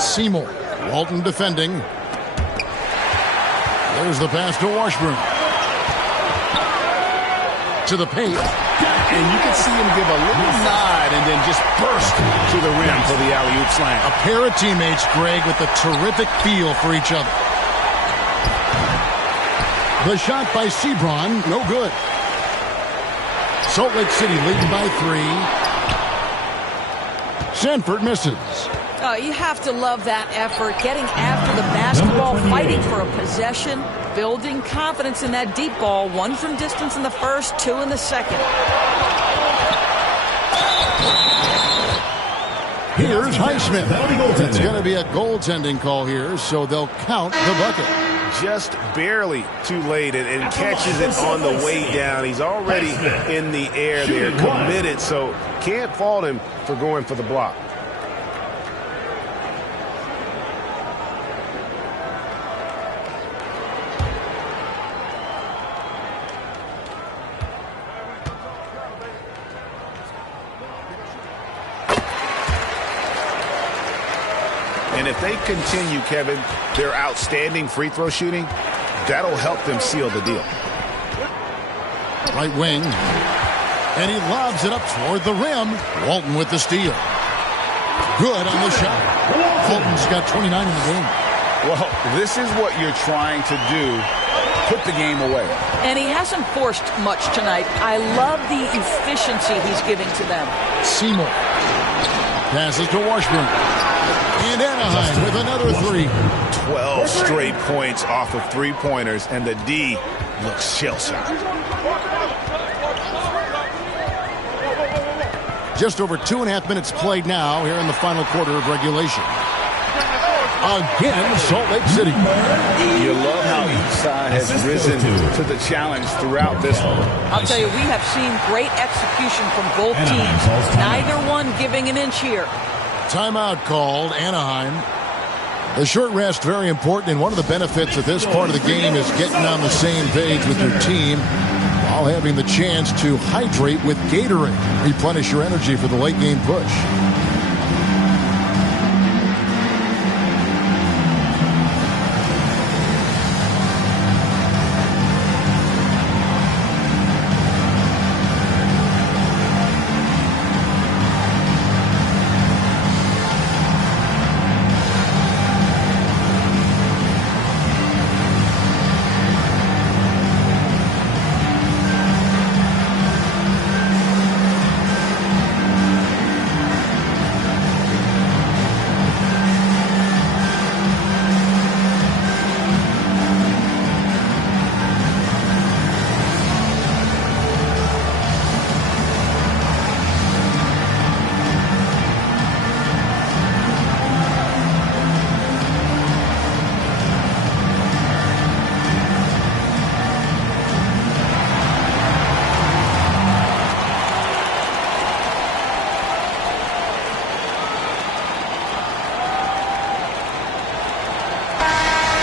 Seymour. Walton defending. There's the pass to Washburn. To the paint. And you can see him give a little nod and then just burst to the rim for the alley-oop slam. A pair of teammates, Greg, with a terrific feel for each other. The shot by Sebron, no good. Salt Lake City leading by 3. Sanford misses. Oh, you have to love that effort, getting after the basketball, fighting for a possession, building confidence in that deep ball. 1 from distance in the first, 2 in the second. Here's Highsmith. It's going to be a goaltending call here, so they'll count the bucket. Just barely too late and catches it on the way down. He's already in the air there, committed, so can't fault him for going for the block. And if they continue, Kevin, their outstanding free throw shooting, that'll help them seal the deal. Right wing. And he lobs it up toward the rim. Walton with the steal. Good on the shot. Walton's got 29 in the game. Well, this is what you're trying to do. Put the game away. And he hasn't forced much tonight. I love the efficiency he's giving to them. Seymour. Passes to Washburn. And Anaheim with another 3. 12 straight points off of three-pointers, and the D looks shell-shocked. Just over 2.5 minutes played now here in the final quarter of regulation. Again, Salt Lake City. You love how each side has risen to the challenge throughout this one. I'll tell you, we have seen great execution from both teams. Neither one giving an inch here. Timeout called, Anaheim. The short rest, very important, and one of the benefits of this part of the game is getting on the same page with your team while having the chance to hydrate with Gatorade. Replenish your energy for the late game push.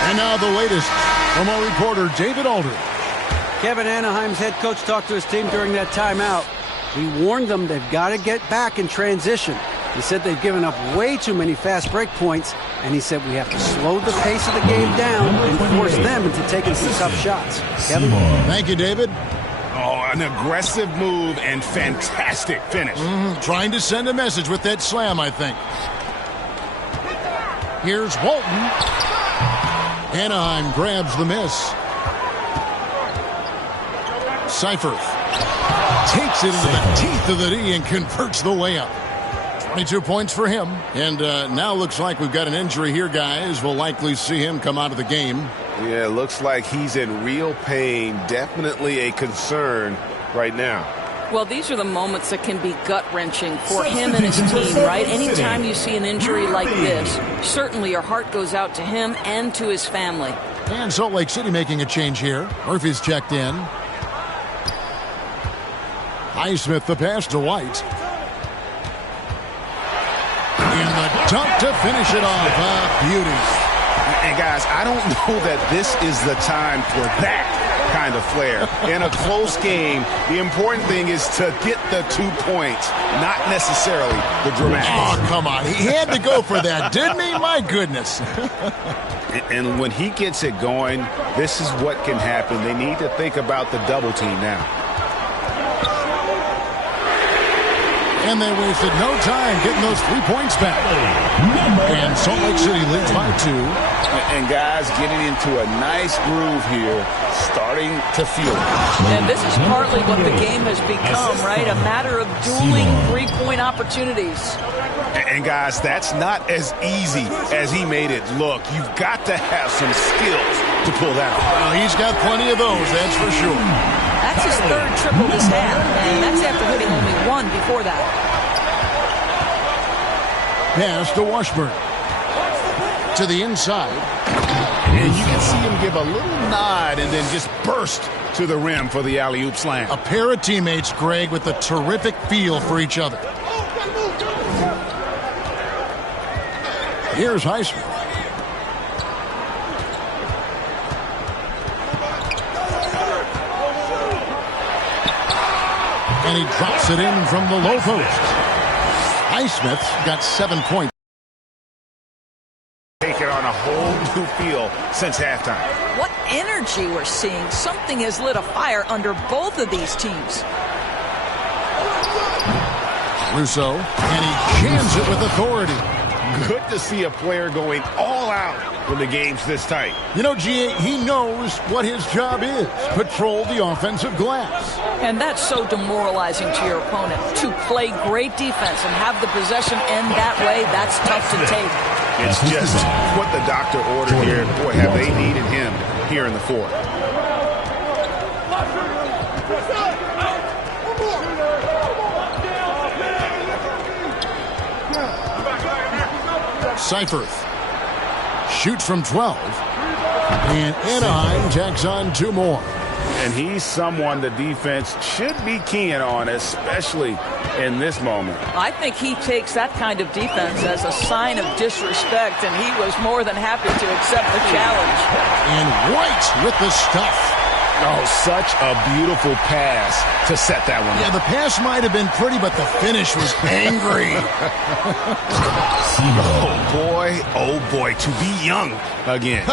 And now the latest from our reporter, David Aldridge. Kevin, Anaheim's head coach talked to his team during that timeout. He warned them they've got to get back in transition. He said they've given up way too many fast break points, and he said we have to slow the pace of the game down and force them into taking some tough shots. Kevin? Thank you, David. Oh, an aggressive move and fantastic finish. Trying to send a message with that slam, I think. Here's Walton. Anaheim grabs the miss. Seifert takes it into the teeth of the D and converts the layup. 22 points for him. And now looks like we've got an injury here, guys. We'll likely see him come out of the game. Yeah, looks like he's in real pain. Definitely a concern right now. Well, these are the moments that can be gut-wrenching for him and his team, right? Anytime you see an injury like this, certainly your heart goes out to him and to his family. And Salt Lake City making a change here. Murphy's checked in. Highsmith the pass to White. And the dunk to finish it off. Beauty. And guys, I don't know that this is the time for that kind of flair. In a close game, the important thing is to get the 2 points, not necessarily the dramatics. Oh, come on. He had to go for that, didn't he? My goodness. And when he gets it going, this is what can happen. They need to think about the double team now. And they wasted no time getting those 3 points back. And Salt Lake City leads by 2. And guys getting into a nice groove here, starting to feel it. And this is partly what the game has become, right? A matter of dueling three-point opportunities. And guys, that's not as easy as he made it look. You've got to have some skills to pull that off. Well, he's got plenty of those, that's for sure. That's his third triple this half, and that's after hitting only one before that. Pass to Washburn. To the inside. And you can see him give a little nod and then just burst to the rim for the alley-oop slam. A pair of teammates, Greg, with a terrific feel for each other. Here's Highsmith. And he drops it in from the low post. Highsmith's got 7 points. Take it on a whole new feel since halftime. What energy we're seeing. Something has lit a fire under both of these teams. Russo, and he jams it with authority. Good to see a player going all out when the game's this tight. You know, G.A., he knows what his job is. Patrol the offensive glass. And that's so demoralizing to your opponent. To play great defense and have the possession end that way, that's tough to take. It's just what the doctor ordered here. Boy, have they needed him here in the fourth. Seifert shoots from 12. And Anaheim tacks on 2 more. And he's someone the defense should be keying on, especially in this moment. I think he takes that kind of defense as a sign of disrespect, and he was more than happy to accept the challenge. And White with the stuff. Oh, such a beautiful pass to set that one up. Yeah, the pass might have been pretty, but the finish was angry. Oh boy, to be young again.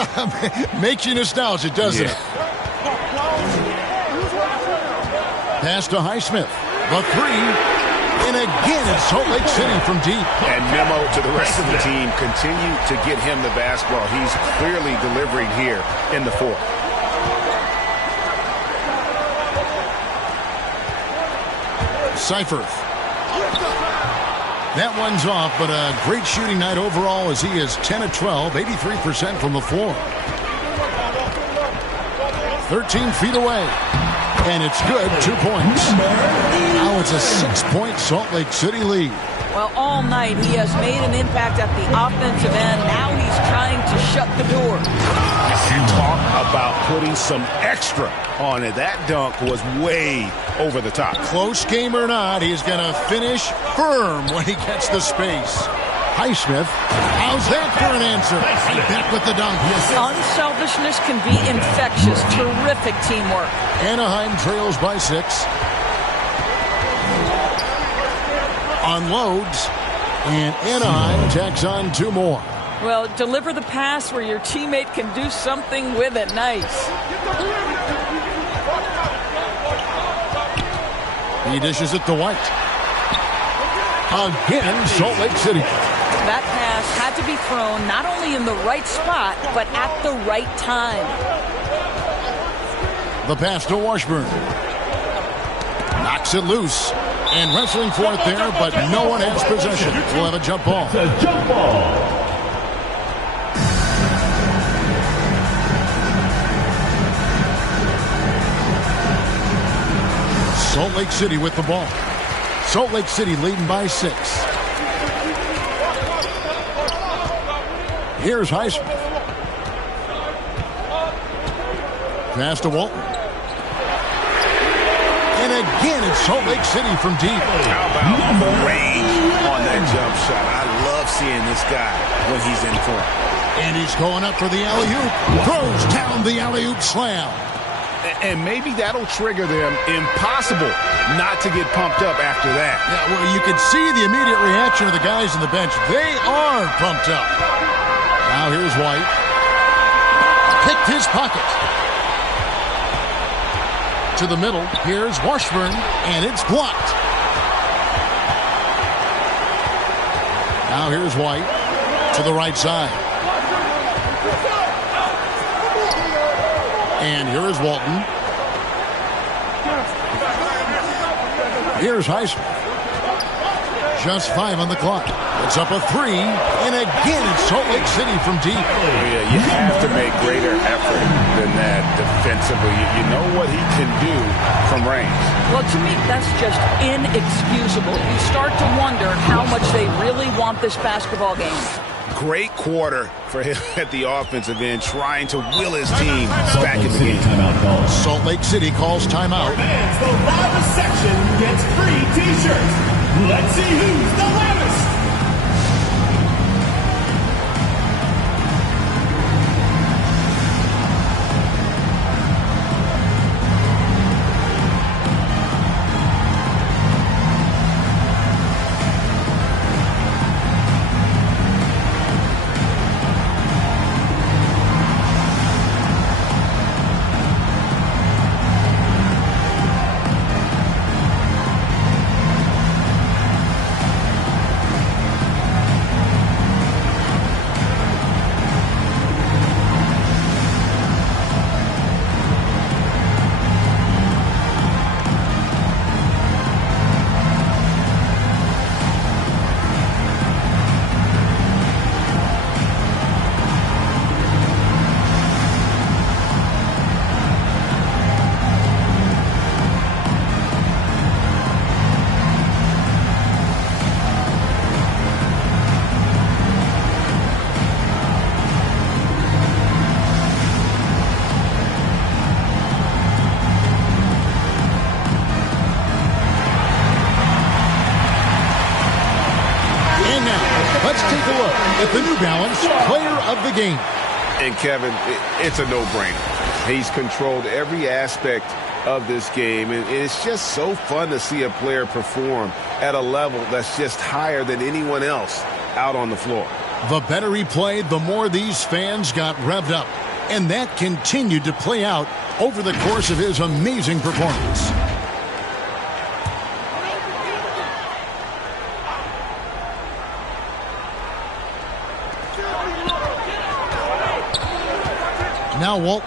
Makes you nostalgic, doesn't it? Pass to Highsmith. The 3. And again, it's Salt Lake City from deep. And memo to the rest of the team. Continue to get him the basketball. He's clearly delivering here in the fourth. Seifert. That one's off, but a great shooting night overall as he is 10 of 12, 83% from the floor. 13 feet away. And it's good, 2 points. Now it's a 6-point Salt Lake City lead. Well, all night he has made an impact at the offensive end. Now he's trying to shut the door. Talk about putting some extra on it. That dunk was way over the top. Close game or not, he's going to finish firm when he gets the space. Highsmith, how's that for an answer? Right back with the dunk. Unselfishness can be infectious. Terrific teamwork. Anaheim trails by 6. Unloads, and Anaheim tacks on 2 more. Well, deliver the pass where your teammate can do something with it. Nice. He dishes it to White. Again, Salt Lake City. That pass had to be thrown not only in the right spot, but at the right time. The pass to Washburn. Knocks it loose. And wrestling for it there, but no one has possession. We'll have a jump ball. Salt Lake City with the ball. Salt Lake City leading by 6. Here's Highsmith. Pass to Walton. And again, it's Salt Lake City from deep. How about the range on that jump shot? I love seeing this guy when he's in form. And he's going up for the alley-oop. Throws down the alley-oop slam. And maybe that'll trigger them. Impossible not to get pumped up after that. Yeah, well, you can see the immediate reaction of the guys on the bench. They are pumped up. Now here's White. Picked his pocket. To the middle. Here's Washburn, and it's blocked. Now here's White to the right side. And here is Walton. Here's Highsmith. Just 5 on the clock. It's up a 3, and again it's Salt Lake City from deep. Yeah, you have to make greater effort than that defensively. You know what he can do from range. Well, to me, that's just inexcusable. You start to wonder how much they really want this basketball game. Great quarter for him at the offensive end, trying to will his team back in the game. Salt Lake City calls timeout. Fans, the loudest section gets free T-shirts. Let's see who's the loudest. Let's take a look at the New Balance Player of the Game. And Kevin, it's a no-brainer. He's controlled every aspect of this game, and it's just so fun to see a player perform at a level that's just higher than anyone else out on the floor. The better he played, the more these fans got revved up, and that continued to play out over the course of his amazing performance. Now Walt.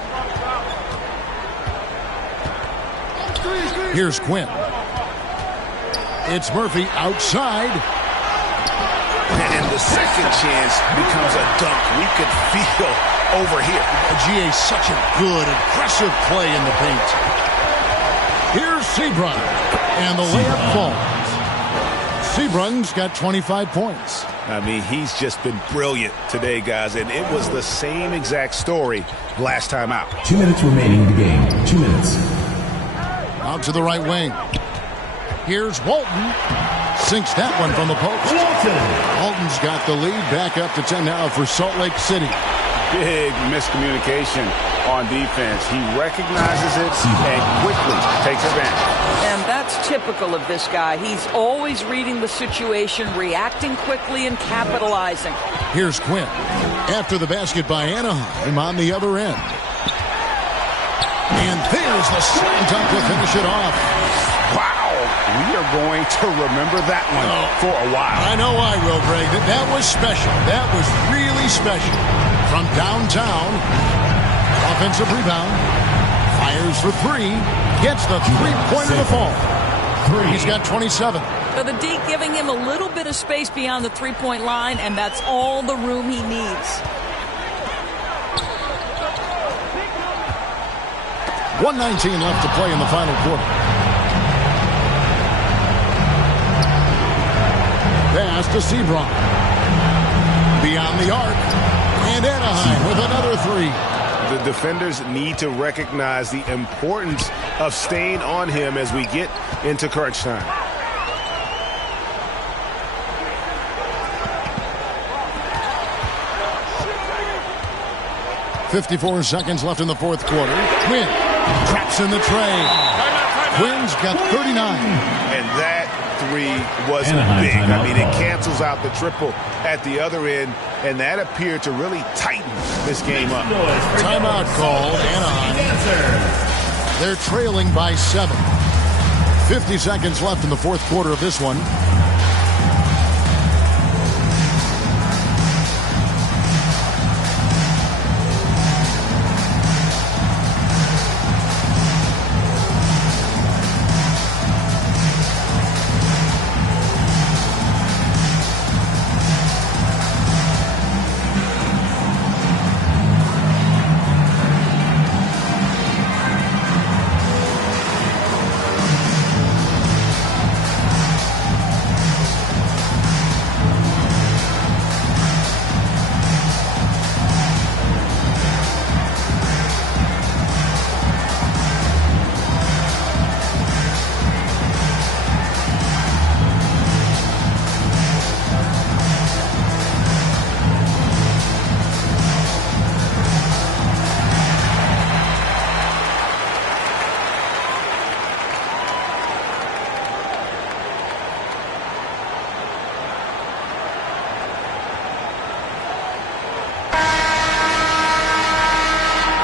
Here's Quinn. It's Murphy outside. And the second chance becomes a dunk. We could feel over here. GA, such a good, aggressive play in the paint. Here's Seabrun. And the layup falls. Seabrun's got 25 points. I mean, he's just been brilliant today, guys, and it was the same exact story last time out. 2 minutes remaining in the game. 2 minutes. Out to the right wing. Here's Walton. Sinks that one from the post. Walton's got the lead. Back up to 10 now for Salt Lake City. Big miscommunication on defense. He recognizes it and quickly takes advantage. And that's typical of this guy. He's always reading the situation, reacting quickly, and capitalizing. Here's Quinn. After the basket by Anaheim on the other end. And there's the slam dunk to finish it off. Wow. We are going to remember that one for a while. I know I will, Greg. That was special. That was really special. From downtown, offensive rebound, fires for three, gets the three-pointer to fall. He's got 27. So the D giving him a little bit of space beyond the three-point line, and that's all the room he needs. 1:19 left to play in the final quarter. Pass to Seabrun. Beyond the arc. And Anaheim with another three. The defenders need to recognize the importance of staying on him as we get into crunch time. .54 seconds left in the fourth quarter. Quinn traps in the tray. Quinn's got 39. And that three was big. I mean, it cancels out the triple at the other end, and that appeared to really tighten this game up. Timeout called, Anaheim. They're trailing by 7. 50 seconds left in the fourth quarter of this one.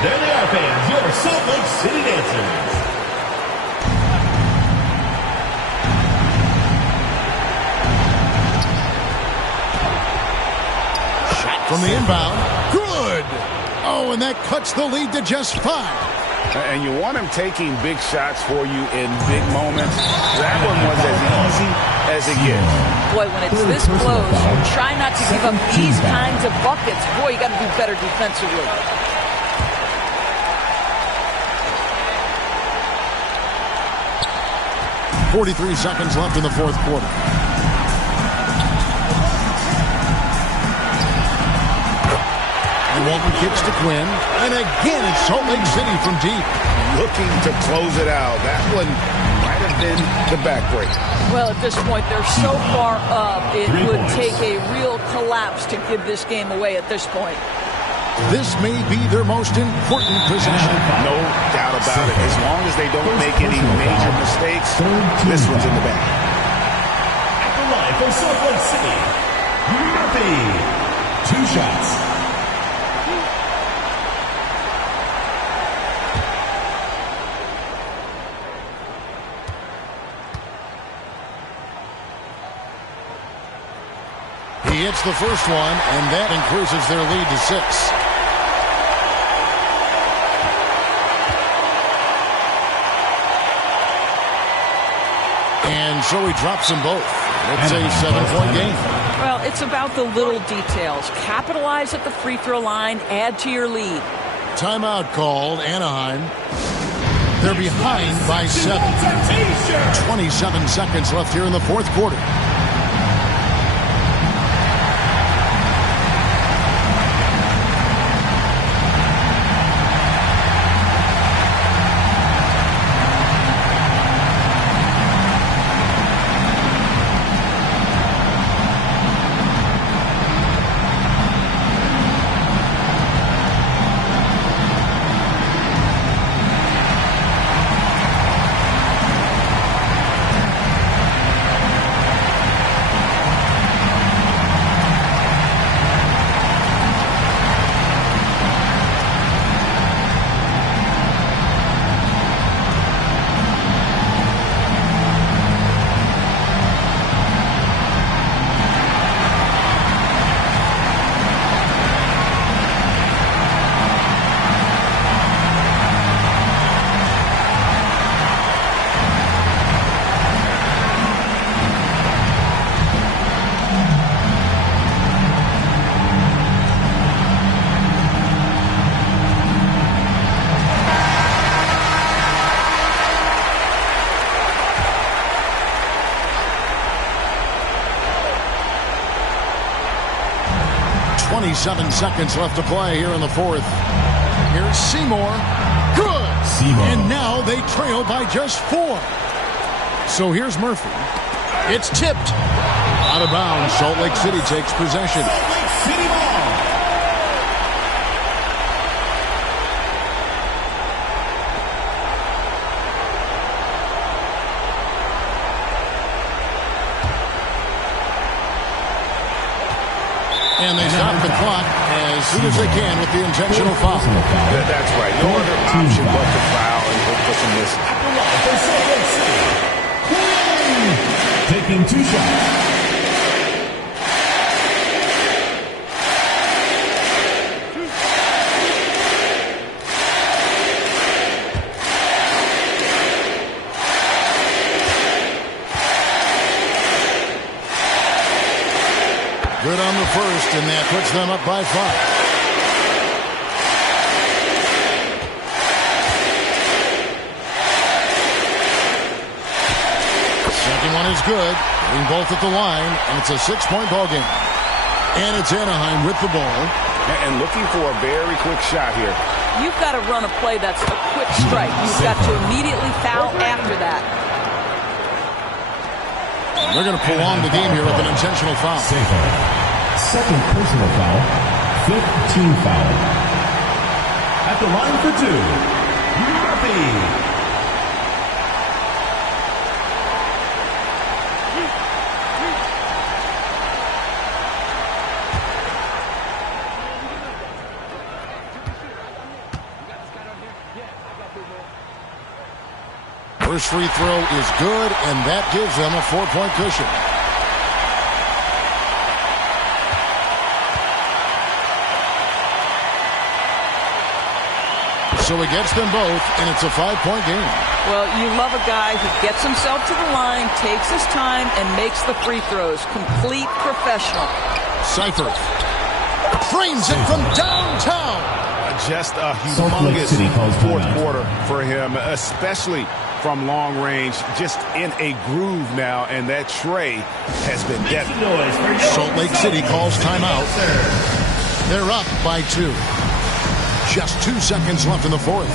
There they are, fans, your Salt Lake City Dancers. Shot from the inbound. Good! Oh, and that cuts the lead to just 5. And you want him taking big shots for you in big moments. That one was as easy as it gets. Boy, when it's this close, try not to give up these kinds of buckets. Boy, you got to do better defensively. .43 seconds left in the fourth quarter. And Walton kicks to Quinn. And again, it's Salt Lake City from deep. Looking to close it out. That one might have been the backbreaker. Well, at this point, they're so far up, it would take a real collapse to give this game away at this point. This may be their most important possession. No doubt about it. As long as they don't make any major mistakes, this one's in the bag. At the line for Salt Lake City, Murphy. 2 shots. He hits the first one, and that increases their lead to 6. And so he drops them both. It's a 7-point game. Well, it's about the little details. Capitalize at the free throw line, add to your lead. Timeout called, Anaheim. They're behind by 7. 27 seconds left here in the fourth quarter. Seven seconds left to play here in the fourth. Here's Seymour. Good. Seymour. And now they trail by just 4. So here's Murphy. It's tipped. Out of bounds. Salt Lake City takes possession. Salt Lake City ball. And they stop the clock as soon as they can with the intentional foul. That's right. No other option but to foul and hope for some misses. Taking 2 shots. Good on the first, and that puts them up by 5. Second one is good. Getting both at the line, and it's a 6-point ball game. And it's Anaheim with the ball. And looking for a very quick shot here. You've got to run a play that's a quick strike. You've got to immediately foul after that. They're going to prolong the game here with an intentional foul. Second personal foul. 5th team foul. At the line for 2, Murphy. First free throw is good, and that gives them a 4-point cushion. So he gets them both, and it's a 5-point game. Well, you love a guy who gets himself to the line, takes his time, and makes the free throws. Complete professional. Seifert frames it from downtown. Just a humongous fourth quarter for him, especially from long range, just in a groove now, and that tray has been deadly. Salt Lake City calls timeout. They're up by 2. Just 2 seconds left in the fourth.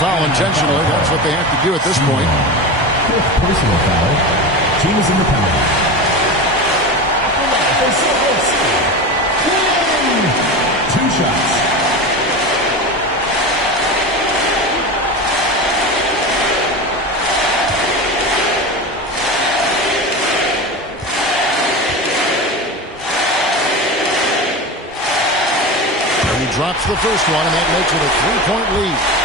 foul intentionally. That's what they have to do at this point. Fifth personal foul. Team is in the penalty. Two shots. And he drops the first one, and that makes it a 3-point lead.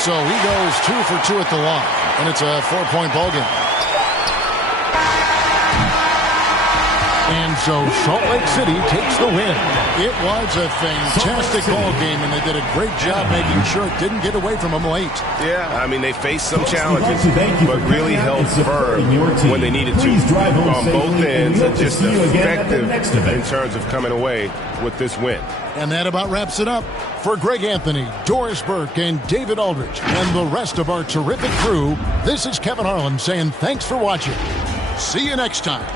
So he goes 2 for 2 at the line, and it's a 4-point ball game. And so Salt Lake City takes the win. It was a fantastic ball game, and they did a great job making sure it didn't get away from them late. Yeah, I mean, they faced some challenges, but really held firm when they needed to on both ends, and just effective in terms of coming away with this win. And that about wraps it up. For Greg Anthony, Doris Burke, and David Aldridge, and the rest of our terrific crew, this is Kevin Harlan saying thanks for watching. See you next time.